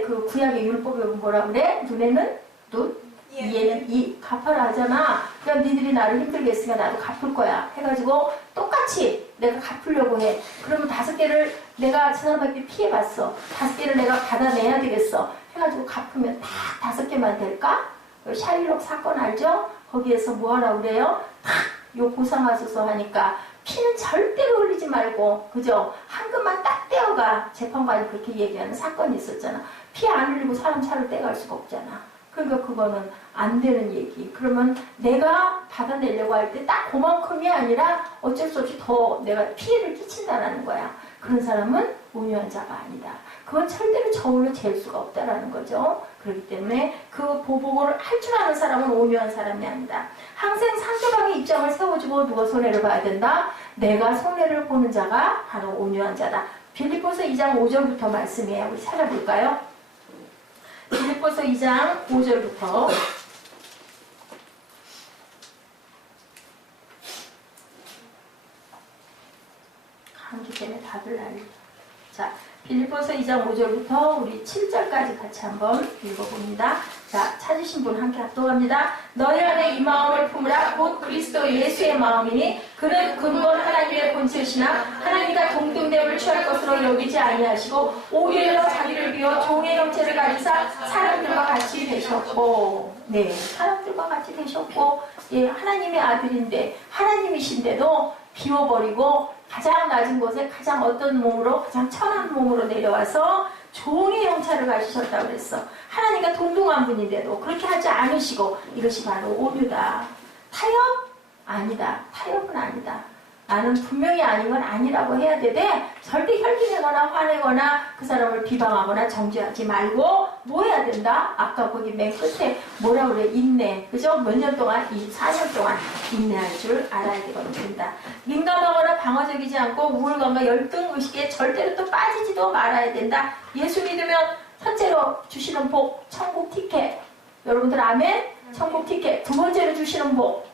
그 구약의 율법에 뭐라 그래? 눈에는 눈, 이해는 갚아라 하잖아. 그럼 니들이 나를 힘들게 했으니까 나도 갚을 거야. 해가지고 똑같이 내가 갚으려고 해. 그러면 5개를 내가 지난번에 피해봤어. 5개를 내가 받아내야 되겠어. 해가지고 갚으면 다 5개만 될까? 샤일록 사건 알죠? 거기에서 뭐 하라고 그래요? 요 보상하소서 하니까 피는 절대로 흘리지 말고, 그죠? 한금만 딱 떼어가. 재판관이 그렇게 얘기하는 사건이 있었잖아. 피 안 흘리고 사람 차를 떼갈 수가 없잖아. 그러니까 그거는 안 되는 얘기. 그러면 내가 받아내려고 할 때 딱 그만큼이 아니라 어쩔 수 없이 더 내가 피해를 끼친다라는 거야. 그런 사람은 온유한 자가 아니다. 그건 절대로 저울로 잴 수가 없다라는 거죠. 그렇기 때문에 그 보복을 할 줄 아는 사람은 온유한 사람이 아니다. 항상 상대방의 입장을 세워주고 누가 손해를 봐야 된다? 내가 손해를 보는 자가 바로 온유한 자다. 빌립보서 2장 5절부터 말씀이에요. 우리 찾아볼까요? 빌립보서 2장 5절부터 감기 때문에 다들 난리. 자, 빌립보서 2장 5절부터 우리 7절까지 같이 한번 읽어봅니다. 자, 찾으신 분 함께 합독합니다. 너희 안에 이 마음을 품으라. 곧 그리스도 예수의 마음이니 그는 근본 하나님의 본체시나 하나님과 동등됨을 취할 것으로 여기지 아니하시고 오히려 자기를 비워 종의 형체를 가지사 사람들과 같이 되셨고, 네, 사람들과 같이 되셨고, 예, 하나님의 아들인데 하나님이신데도 비워버리고 가장 낮은 곳에 가장 어떤 몸으로, 가장 천한 몸으로 내려와서 종의 형체를 가지셨다고 그랬어. 하나님과 동등한 분인데도 그렇게 하지 않으시고, 이것이 바로 온유다. 타협? 아니다. 타협은 아니다. 나는 분명히 아닌 건 아니라고 해야 되되 절대 혈기내거나 화내거나 그 사람을 비방하거나 정죄하지 말고 뭐 해야 된다? 아까 거기 맨 끝에 뭐라 그래? 인내. 그죠? 몇 년 동안, 4년 동안 인내할 줄 알아야 된다. 민감하거나 방어적이지 않고 우울감과 열등의식에 절대로 또 빠지지도 말아야 된다. 예수 믿으면 첫째로 주시는 복, 천국 티켓. 여러분들 아멘? 천국 티켓. 두 번째로 주시는 복,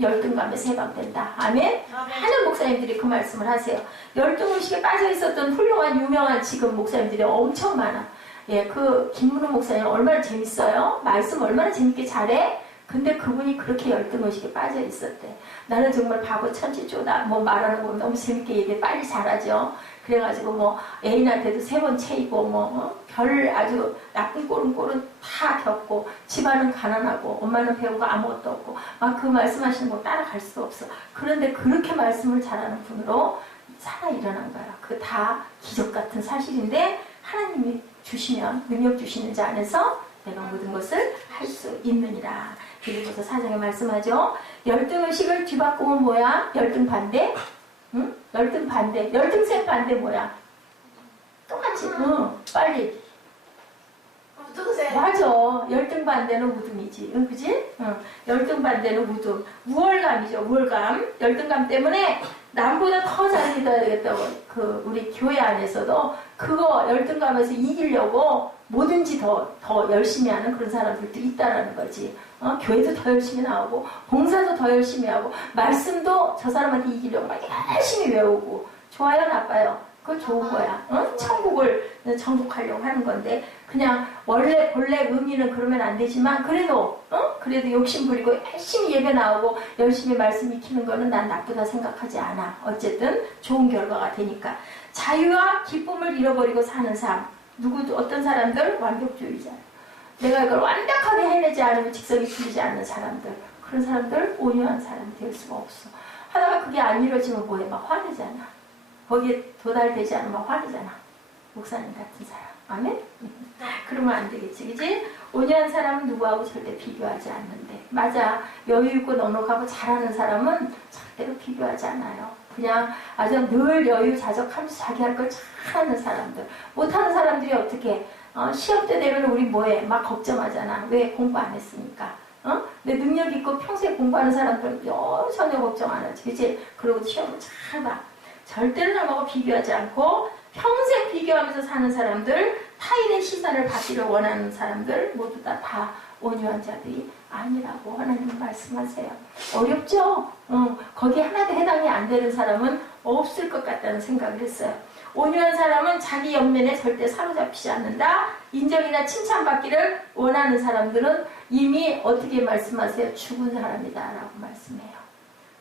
열등감에 해방된다. 아멘? 많은 목사님들이 그 말씀을 하세요. 열등의식에 빠져 있었던 훌륭한 유명한 지금 목사님들이 엄청 많아. 예, 그 김문호 목사님 얼마나 재밌어요? 말씀 얼마나 재밌게 잘해? 근데 그분이 그렇게 열등의식에 빠져 있었대. 나는 정말 바보 천지죠. 나 뭐 말하는 거 너무 재밌게 얘기해. 빨리 잘하죠. 그래가지고 뭐 애인한테도 3번 채이고 별 아주 나쁜 꼴은 다 겪고, 집안은 가난하고 엄마는 배우고 아무것도 없고 막 그 말씀하시는 거 따라갈 수가 없어. 그런데 그렇게 말씀을 잘하는 분으로 살아 일어난 거야. 그 다 기적 같은 사실인데 하나님이 주시면, 능력 주시는 자 안에서 내가 모든 것을 할 수 있느니라. 빌립보서 4장에 말씀하죠. 열등의식을 뒤바꾸면 뭐야? 열등 반대? 응? 열등 반대. 열등생 반대 뭐야? 똑같이. 빨리. 맞아. 열등 반대는 우등이지. 응, 그지? 열등 반대는 우등. 우월감이죠. 우월감. 열등감 때문에 남보다 더 잘 믿어야 되겠다고. 우리 교회 안에서도 그거 열등감에서 이기려고 뭐든지 더 열심히 하는 그런 사람들도 있다라는 거지. 교회도 더 열심히 나오고, 봉사도 더 열심히 하고, 말씀도 저 사람한테 이기려고 막 열심히 외우고. 좋아요, 나빠요? 그거 좋은 거야. 천국을 정복하려고 하는 건데, 그냥 본래 의미는 그러면 안 되지만, 그래도 욕심 부리고 열심히 예배 나오고 열심히 말씀 익히는 거는 난 나쁘다 생각하지 않아. 어쨌든 좋은 결과가 되니까. 자유와 기쁨을 잃어버리고 사는 삶. 어떤 사람들? 완벽주의자. 내가 이걸 완벽하게 해내지 않으면 직성이 풀리지 않는 사람들. 그런 사람들 온유한 사람이 될 수가 없어. 하다가 그게 안 이루어지면 뭐해? 막 화내잖아. 거기에 도달되지 않으면 화내잖아. 목사님 같은 사람. 아멘? 그러면 안 되겠지, 그지? 온유한 사람은 누구하고 절대 비교하지 않는데. 맞아. 여유있고 넉넉하고 잘하는 사람은 절대로 비교하지 않아요. 그냥 아주 늘 여유 자적하면서 자기 할 걸 잘하는 사람들. 못하는 사람들이 어떻게, 시험 때 되면 우리 뭐해? 막 걱정하잖아. 왜? 공부 안 했으니까. 내 능력 있고 평소에 공부하는 사람들은 전혀 걱정 안 하지, 그지? 그리고 시험을 잘 봐. 절대로 남하고 비교하지 않고 평생 비교하면서 사는 사람들, 타인의 시선을 받기를 원하는 사람들 모두 다 온유한 자들이 아니라고 하나님 말씀하세요. 어렵죠? 거기에 하나도 해당이 안 되는 사람은 없을 것 같다는 생각을 했어요. 온유한 사람은 자기 옆면에 절대 사로잡히지 않는다. 인정이나 칭찬받기를 원하는 사람들은 이미 어떻게 말씀하세요? 죽은 사람이다 라고 말씀해요.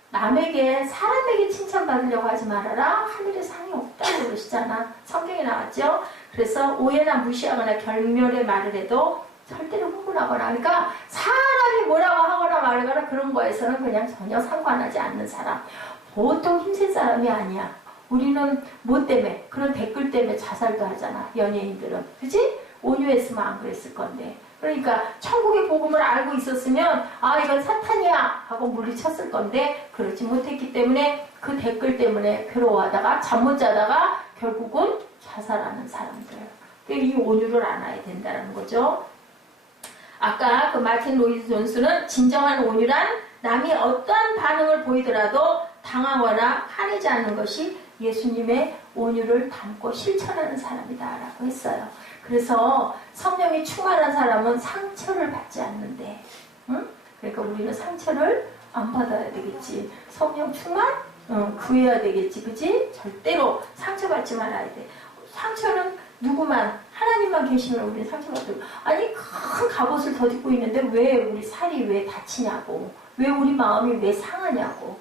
남에게 사람에게 칭찬받으려고 하지 말아라. 하늘에 상이 없다고 그러시잖아. 성경에 나왔죠. 그래서 오해나 무시하거나 결멸의 말을 해도 절대로 흥분하거나, 그러니까 사람이 뭐라고 하거나 말하거나 그런 거에서는 그냥 전혀 상관하지 않는 사람. 보통 힘센 사람이 아니야. 우리는 뭐 때문에, 그런 댓글 때문에 자살도 하잖아. 연예인들은. 그지? 온유했으면 안 그랬을 건데. 그러니까 천국의 복음을 알고 있었으면 아 이건 사탄이야 하고 물리쳤을 건데 그러지 못했기 때문에 그 댓글 때문에 괴로워하다가 잠 못 자다가 결국은 자살하는 사람들. 이 온유를 알아야 된다는 거죠. 아까 그 마틴 로이드 존스는 진정한 온유란 남이 어떠한 반응을 보이더라도 당하거나 화내지 않는 것이 예수님의 온유를 담고 실천하는 사람이다 라고 했어요. 그래서 성령이 충만한 사람은 상처를 받지 않는데, 응? 그러니까 우리는 상처를 안 받아야 되겠지. 성령 충만? 구해야 되겠지. 그지? 절대로 상처받지 말아야 돼. 상처는 누구만, 하나님만 계시면 우리는 상처받고, 아니 큰 갑옷을 덧입고 있는데 왜 우리 살이 왜 다치냐고, 왜 우리 마음이 왜 상하냐고,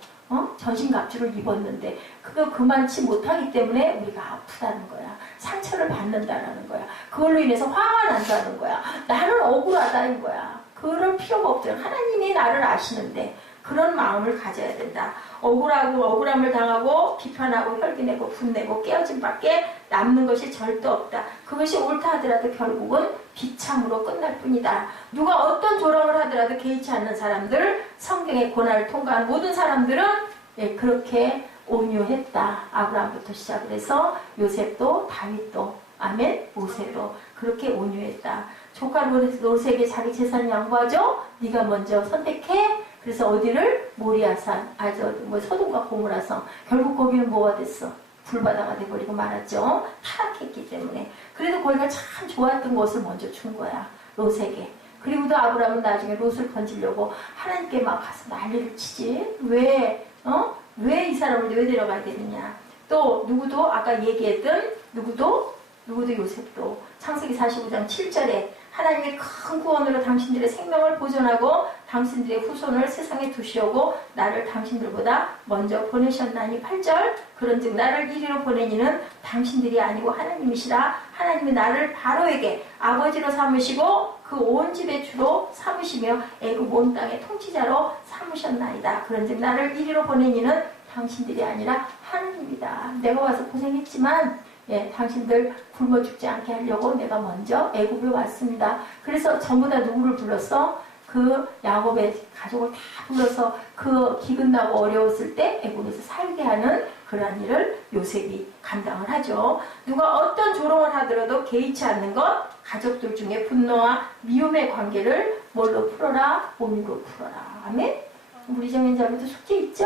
전신갑주를 입었는데 그거 그만치 못하기 때문에 우리가 아프다는 거야. 상처를 받는다는 거야. 그걸로 인해서 화가 난다는 거야. 나는 억울하다는 거야. 그럴 필요가 없어요. 하나님이 나를 아시는데 그런 마음을 가져야 된다. 억울함을 당하고 비판하고 혈기내고 분내고 깨어짐 밖에 남는 것이 절대 없다. 그것이 옳다 하더라도 결국은 비참으로 끝날 뿐이다. 누가 어떤 조롱을 하더라도 개의치 않는 사람들, 성경의 고난을 통과한 모든 사람들은 그렇게 온유했다. 아브라함부터 시작을 해서 요셉도 다윗도 아멘 모세도 그렇게 온유했다. 조카 롯에게 자기 재산 양보하죠. 네가 먼저 선택해. 그래서 어디를? 모리아산, 소돔과 고모라성. 결국 거기는 뭐가 됐어? 불바다가 돼버리고 말았죠. 타락했기 때문에. 그래도 거기가 참 좋았던 것을 먼저 준 거야. 롯에게. 그리고도 아브라함은 나중에 롯을 건지려고 하나님께 막 가서 난리를 치지. 왜 이 사람을 왜 데려가야 되느냐. 또 누구도 아까 얘기했던 누구도 요셉도 창세기 45장 7절에 하나님의 큰 구원으로 당신들의 생명을 보존하고 당신들의 후손을 세상에 두시려고 나를 당신들보다 먼저 보내셨나니 8절 그런즉 나를 이리로 보내니는 당신들이 아니고 하나님이시라. 하나님이 나를 바로에게 아버지로 삼으시고 그 온 집의 주로 삼으시며 애굽 온 땅의 통치자로 삼으셨나이다. 그런즉 나를 이리로 보내니는 당신들이 아니라 하나님이다. 내가 와서 고생했지만 당신들 굶어 죽지 않게 하려고 내가 먼저 애굽에 왔습니다. 그래서 전부 다 누구를 불렀어? 그 야곱의 가족을 다 불러서 그 기근 나고 어려웠을 때 애굽에서 살게 하는 그러한 일을 요셉이 감당을 하죠. 누가 어떤 조롱을 하더라도 개의치 않는 것, 가족들 중에 분노와 미움의 관계를 뭘로 풀어라? 온유로 풀어라. 아멘? 우리 정인자분도 숙제 있죠?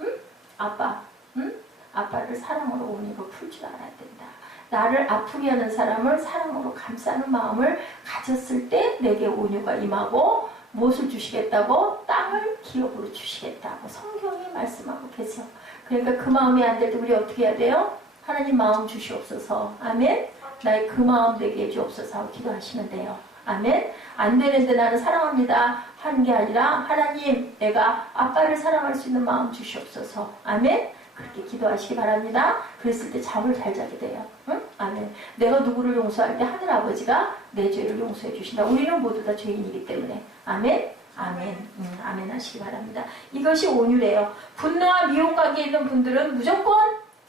응? 아빠, 응? 아빠를 사랑으로 온유로 풀 줄 알아야 된다. 나를 아프게 하는 사람을 사랑으로 감싸는 마음을 가졌을 때 내게 온유가 임하고 무엇을 주시겠다고? 땅을 기업으로 주시겠다고 성경이 말씀하고 계세요. 그러니까 그 마음이 안 될 때 우리 어떻게 해야 돼요? 하나님 마음 주시옵소서. 아멘. 나의 그 마음 되게 해주옵소서 하고 기도하시면 돼요. 아멘. 안 되는데 나는 사랑합니다 하는 게 아니라 하나님 내가 아빠를 사랑할 수 있는 마음 주시옵소서. 아멘. 그렇게 기도하시기 바랍니다. 그랬을 때 잠을 잘 자게 돼요. 응? 아멘. 내가 누구를 용서할 때 하늘아버지가 내 죄를 용서해 주신다. 우리는 모두 다 죄인이기 때문에. 아멘. 아멘. 아멘 하시기 바랍니다. 이것이 온유래요. 분노와 미움 관계에 있는 분들은 무조건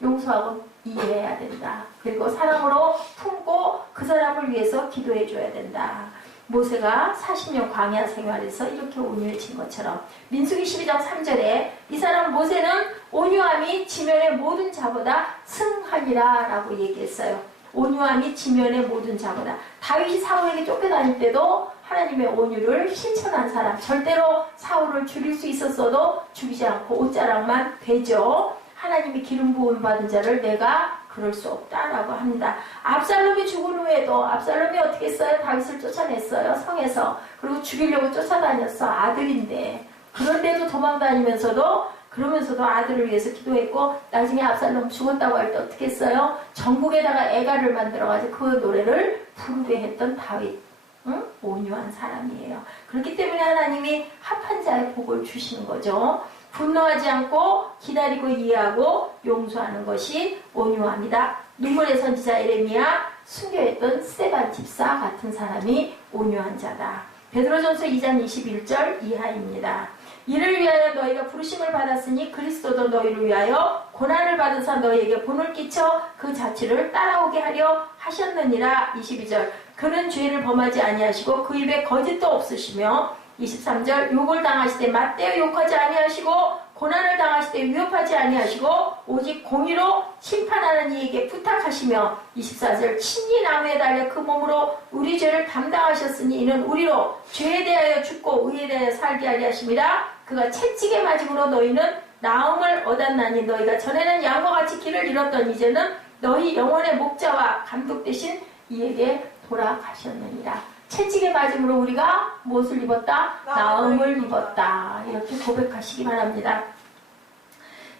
용서하고 이해해야 된다. 그리고 사랑으로 품고 그 사람을 위해서 기도해 줘야 된다. 모세가 40년 광야 생활에서 이렇게 온유해진 것처럼 민수기 12장 3절에 이 사람 모세는 온유함이 지면의 모든 자보다 승하리라 라고 얘기했어요. 온유함이 지면의 모든 자보다. 다윗이 사울에게 쫓겨다닐 때도 하나님의 온유를 실천한 사람. 절대로 사울을 죽일 수 있었어도 죽이지 않고 옷자락만 되죠. 하나님이 기름 부음 받은 자를 내가 그럴 수 없다라고 합니다. 압살롬이 죽은 후에도 압살롬이 어떻게 했어요? 다윗을 쫓아냈어요. 성에서. 그리고 죽이려고 쫓아다녔어. 아들인데. 그런데도 도망다니면서도 그러면서도 아들을 위해서 기도했고 나중에 압살롬 죽었다고 할 때 어떻게 했어요? 전국에다가 애가를 만들어가지고 그 노래를 부르게 했던 다윗. 응? 온유한 사람이에요. 그렇기 때문에 하나님이 합한 자의 복을 주시는 거죠. 분노하지 않고 기다리고 이해하고 용서하는 것이 온유함이다. 눈물의 선지자 에레미야, 순교했던 스데반 집사 같은 사람이 온유한 자다. 베드로전서 2장 21절 이하입니다. 이를 위하여 너희가 부르심을 받았으니 그리스도도 너희를 위하여 고난을 받으사 너희에게 본을 끼쳐 그 자취를 따라오게 하려 하셨느니라. 22절 그는 죄를 범하지 아니하시고 그 입에 거짓도 없으시며 23절 욕을 당하시되 맞대어 욕하지 아니하시고 고난을 당하시되 위협하지 아니하시고 오직 공의로 심판하는 이에게 부탁하시며 24절 친히 나무에 달려 그 몸으로 우리 죄를 담당하셨으니 이는 우리로 죄에 대하여 죽고 의에 대하여 살게 하려 하심이라. 그가 채찍에 맞음으로 너희는 나음을 얻었나니 너희가 전에는 양과 같이 길을 잃었던 이제는 너희 영혼의 목자와 감독 되신 이에게 돌아가셨느니라. 채찍에 맞음으로 우리가 무엇을 입었다? 나음을 입었다. 이렇게 고백하시기 바랍니다.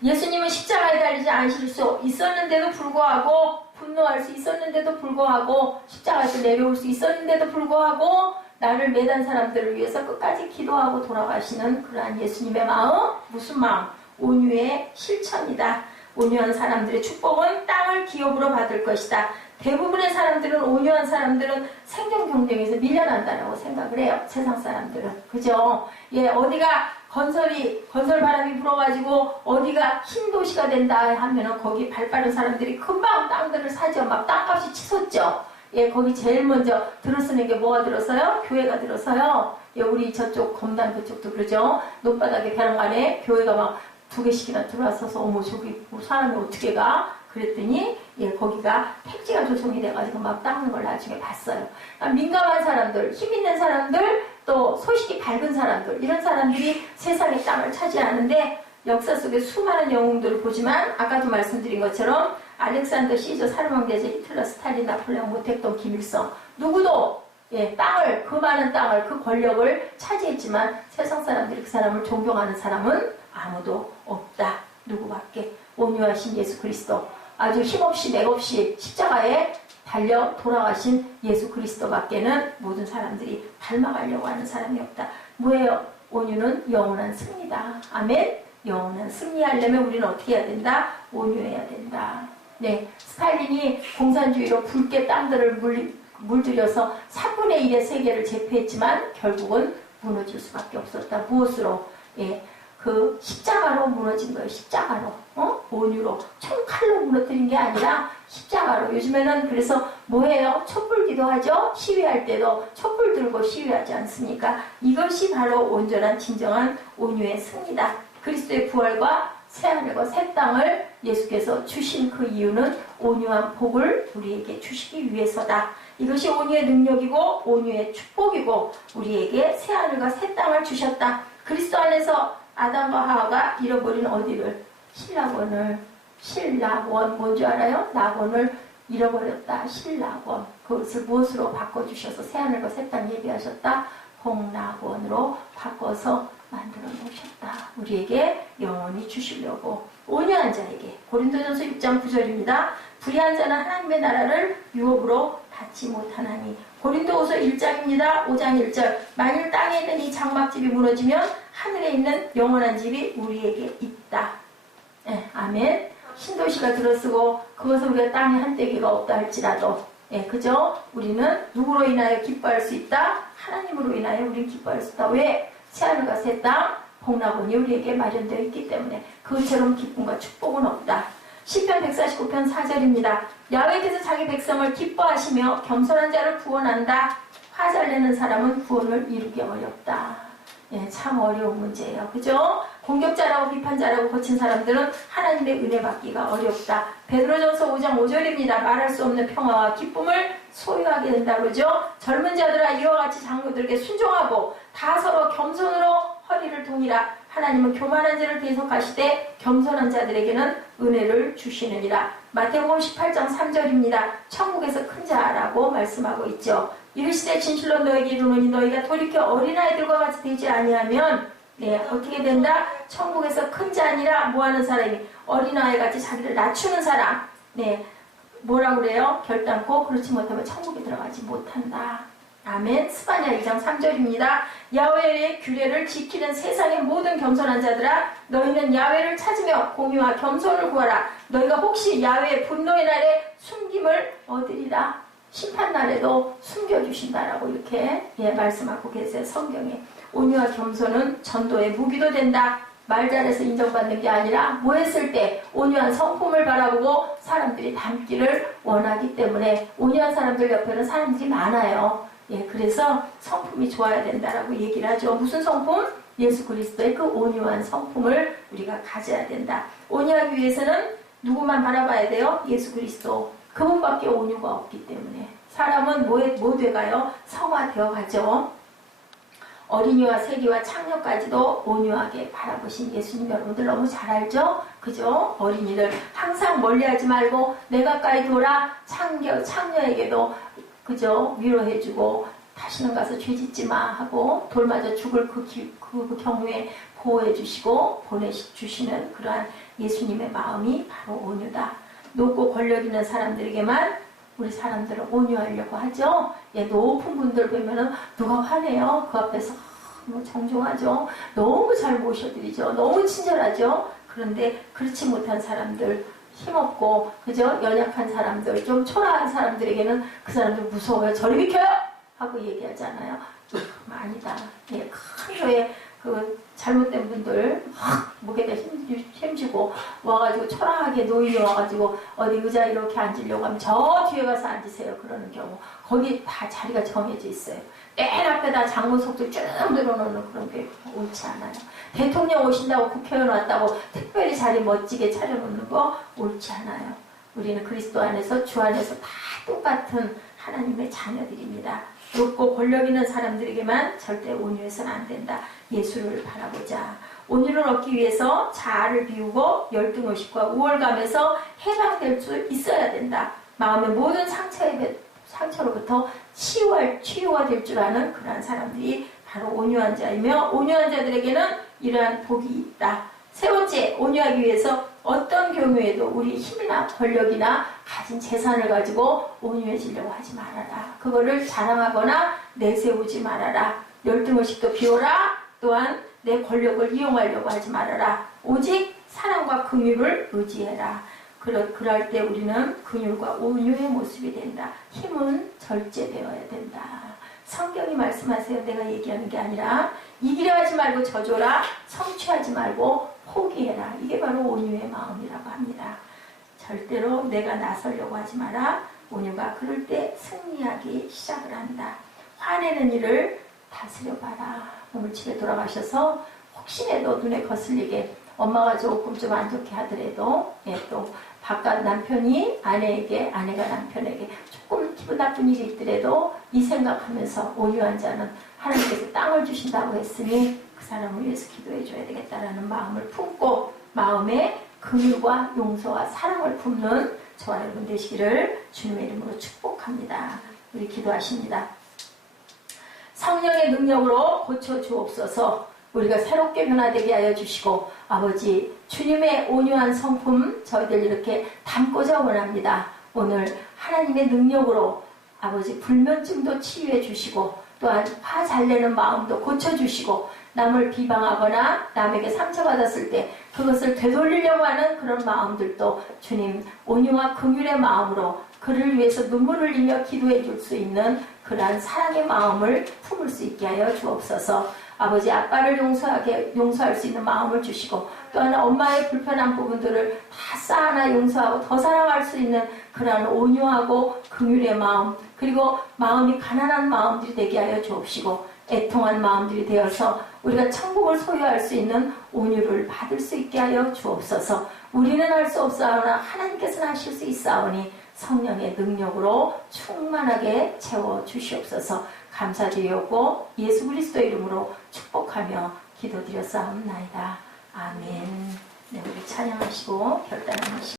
예수님은 십자가에 달리지 않으실 수 있었는데도 불구하고 분노할 수 있었는데도 불구하고 십자가에서 내려올 수 있었는데도 불구하고 나를 매단 사람들을 위해서 끝까지 기도하고 돌아가시는 그러한 예수님의 마음, 무슨 마음? 온유의 실천이다. 온유한 사람들의 축복은 땅을 기업으로 받을 것이다. 대부분의 사람들은 온유한 사람들은 생존 경쟁에서 밀려난다라고 생각을 해요. 세상 사람들은. 그죠? 예, 어디가 건설 바람이 불어가지고 어디가 흰 도시가 된다 하면은 거기 발 빠른 사람들이 금방 땅들을 사죠. 막 땅값이 치솟죠. 예, 거기 제일 먼저 들어서는 게 뭐가 들어서요? 교회가 들어서요. 예, 우리 저쪽 검단 그쪽도 그러죠. 논바닥에 벼랑간에 교회가 막 2개씩이나 들어와서서 어머 저기 뭐 사람이 어떻게 가? 그랬더니 예, 거기가 택지가 조성이 돼가지고 막 닦는 걸 나중에 봤어요. 민감한 사람들, 힘 있는 사람들, 또 소식이 밝은 사람들, 이런 사람들이 세상의 땅을 차지하는데 역사 속에 수많은 영웅들을 보지만 아까도 말씀드린 것처럼 알렉산더, 시저, 사르망대제, 히틀러, 스탈린, 나폴레옹, 모택동, 김일성 누구도 예, 땅을, 그 많은 땅을, 그 권력을 차지했지만 세상 사람들이 그 사람을 존경하는 사람은 아무도 없다. 누구밖에? 온유하신 예수 그리스도, 아주 힘없이 맥없이 십자가에 달려 돌아가신 예수 그리스도밖에는 모든 사람들이 닮아가려고 하는 사람이 없다. 뭐예요? 온유는 영원한 승리다. 아멘? 영원한 승리하려면 우리는 어떻게 해야 된다? 온유해야 된다. 네, 스탈린이 공산주의로 붉게 땅들을 물들여서 3분의 1의 세계를 제패했지만 결국은 무너질 수밖에 없었다. 무엇으로? 예, 그 십자가로 무너진 거예요. 십자가로. 온유로. 총칼로 무너뜨린 게 아니라 십자가로. 요즘에는 그래서 뭐예요? 촛불 기도하죠? 시위할 때도 촛불 들고 시위하지 않습니까? 이것이 바로 온전한 진정한 온유의 승리다. 그리스도의 부활과 새하늘과 새 땅을 예수께서 주신 그 이유는 온유한 복을 우리에게 주시기 위해서다. 이것이 온유의 능력이고 온유의 축복이고 우리에게 새하늘과 새 땅을 주셨다. 그리스도 안에서 아담과 하와가 잃어버린 어디를? 신락원 뭔지 알아요? 낙원을 잃어버렸다. 신락원. 그것을 무엇으로 바꿔주셔서 새하늘과 새 땅 예비하셨다? 복락원으로 바꿔서 만들어 놓으셨다. 우리에게 영원히 주시려고. 온유한 자에게. 고린도전서 6장 9절입니다. 불의한 자는 하나님의 나라를 유업으로 받지 못하나니. 고린도후서 1장입니다. 5장 1절. 만일 땅에 있는 이 장막집이 무너지면 하늘에 있는 영원한 집이 우리에게 있다. 예, 아멘. 신도시가 들어서고 그것을 우리가 땅에 한때기가 없다 할지라도 예, 그죠? 우리는 누구로 인하여 기뻐할 수 있다? 하나님으로 인하여 우리는 기뻐할 수 있다. 왜? 새하늘과 새 땅, 복락원이 우리에게 마련되어 있기 때문에 그것처럼 기쁨과 축복은 없다. 시편 149편 4절입니다. 야훼께서 자기 백성을 기뻐하시며 겸손한 자를 구원한다. 화 잘 내는 사람은 구원을 이루기 어렵다. 예, 참 어려운 문제예요. 그죠? 공격자라고 비판자라고 고친 사람들은 하나님의 은혜 받기가 어렵다. 베드로전서 5장 5절입니다. 말할 수 없는 평화와 기쁨을 소유하게 된다. 그러죠? 젊은 자들아 이와 같이 장로들에게 순종하고 다 서로 겸손으로 허리를 동이라. 하나님은 교만한 자를 대속하시되 겸손한 자들에게는 은혜를 주시느니라. 마태복음 18장 3절입니다. 천국에서 큰 자라고 말씀하고 있죠. 이르시되 진실로 너에게 이르노니 너희가 돌이켜 어린아이들과 같이 되지 아니하면 네, 어떻게 된다? 천국에서 큰 자니라 뭐하는 사람이 어린아이 같이 자기를 낮추는 사람. 네, 뭐라고 그래요? 결단코 그렇지 못하면 천국에 들어가지 못한다. 아멘. 스바냐 2장 3절입니다. 야훼의 규례를 지키는 세상의 모든 겸손한 자들아, 너희는 야훼를 찾으며 공의와 겸손을 구하라. 너희가 혹시 야훼의 분노의 날에 숨김을 얻으리라. 심판날에도 숨겨주신다라고 이렇게 말씀하고 계세요. 성경에. 온유와 겸손은 전도의 무기도 된다. 말 잘해서 인정받는 게 아니라 뭐 했을 때 온유한 성품을 바라보고 사람들이 닮기를 원하기 때문에 온유한 사람들 옆에는 사람들이 많아요. 그래서 성품이 좋아야 된다라고 얘기를 하죠. 무슨 성품? 예수 그리스도의 그 온유한 성품을 우리가 가져야 된다. 온유하기 위해서는 누구만 바라봐야 돼요? 예수 그리스도. 그분밖에 온유가 없기 때문에 사람은 뭐 돼가요? 성화되어 가죠. 어린이와 세리와 창녀까지도 온유하게 바라보신 예수님 여러분들 너무 잘 알죠? 그죠? 어린이들 항상 멀리하지 말고 내 가까이 돌아. 창녀에게도 그죠? 위로해주고 다시는 가서 죄짓지 마 하고 돌 맞아 죽을 그 경우에 보호해주시고 보내주시는 그러한 예수님의 마음이 바로 온유다. 높고 권력 있는 사람들에게만 우리 사람들은 온유하려고 하죠. 높은 분들 보면은 누가 화내요. 그 앞에서 너무 정중하죠. 너무 잘 모셔드리죠. 너무 친절하죠. 그런데 그렇지 못한 사람들, 힘없고 그죠? 연약한 사람들, 좀 초라한 사람들에게는 그 사람들 무서워요. 저리 비켜요! 하고 얘기하잖아요. 아니다. 큰 교회 그 잘못된 분들 목에다 힘주고 와가지고 초라하게 노인이 와가지고 어디 의자 이렇게 앉으려고 하면 저 뒤에 가서 앉으세요. 그러는 경우 거기 다 자리가 정해져 있어요. 맨 앞에다 장문석들 쭉 늘어놓는 그런 게 옳지 않아요. 대통령 오신다고 국회의원 왔다고 특별히 자리 멋지게 차려놓는 거 옳지 않아요. 우리는 그리스도 안에서 주 안에서 다 똑같은 하나님의 자녀들입니다. 높고 권력 있는 사람들에게만 절대 온유해서는 안 된다. 예수를 바라보자. 온유를 얻기 위해서 자아를 비우고 열등의식과 우월감에서 해방될 수 있어야 된다. 마음의 모든 상처로부터 치유가 될 줄 아는 그러한 사람들이 바로 온유한 자이며 온유한 자들에게는 이러한 복이 있다. 세 번째, 온유하기 위해서 어떤 경우에도 우리 힘이나 권력이나 가진 재산을 가지고 온유해지려고 하지 말아라. 그거를 자랑하거나 내세우지 말아라. 열등의식도 비워라. 또한 내 권력을 이용하려고 하지 말아라. 오직 사랑과 긍휼을 의지해라. 그럴 때 우리는 긍휼과 온유의 모습이 된다. 힘은 절제되어야 된다. 성경이 말씀하세요. 내가 얘기하는 게 아니라 이기려 하지 말고 져줘라. 성취하지 말고 포기해라. 이게 바로 온유의 마음이라고 합니다. 절대로 내가 나서려고 하지 마라. 온유가 그럴 때 승리하기 시작을 한다. 화내는 일을 다스려봐라. 오늘 집에 돌아가셔서 혹시라도 눈에 거슬리게 엄마가 조금 좀 안 좋게 하더라도 또 바깥 남편이 아내가 남편에게 조금 기분 나쁜 일이 있더라도 이 생각하면서 온유한 자는 하나님께서 땅을 주신다고 했으니 그 사람을 위해서 기도해 줘야 되겠다라는 마음을 품고 마음에 긍휼과 용서와 사랑을 품는 저와 여러분 되시기를 주님의 이름으로 축복합니다. 우리 기도하십니다. 성령의 능력으로 고쳐주옵소서. 우리가 새롭게 변화되게 하여 주시고 아버지 주님의 온유한 성품 저희들 이렇게 담고자 원합니다. 오늘 하나님의 능력으로 아버지 불면증도 치유해 주시고 또한 화 잘 내는 마음도 고쳐주시고 남을 비방하거나 남에게 상처받았을 때 그것을 되돌리려고 하는 그런 마음들도 주님 온유와 긍휼의 마음으로 그를 위해서 눈물을 흘리며 기도해 줄 수 있는 그러한 사랑의 마음을 품을 수 있게 하여 주옵소서. 아버지 아빠를 용서할 수 있는 마음을 주시고 또한 엄마의 불편한 부분들을 다 쌓아나 용서하고 더 사랑할 수 있는 그러한 온유하고 긍휼의 마음 그리고 마음이 가난한 마음들이 되게 하여 주옵시고 애통한 마음들이 되어서 우리가 천국을 소유할 수 있는 온유를 받을 수 있게 하여 주옵소서. 우리는 할 수 없사오나 하나님께서는 하실 수 있사오니 성령의 능력으로 충만하게 채워주시옵소서. 감사드리옵고 예수 그리스도의 이름으로 축복하며 기도드렸사옵나이다. 아멘. 네, 우리 찬양하시고 결단하시고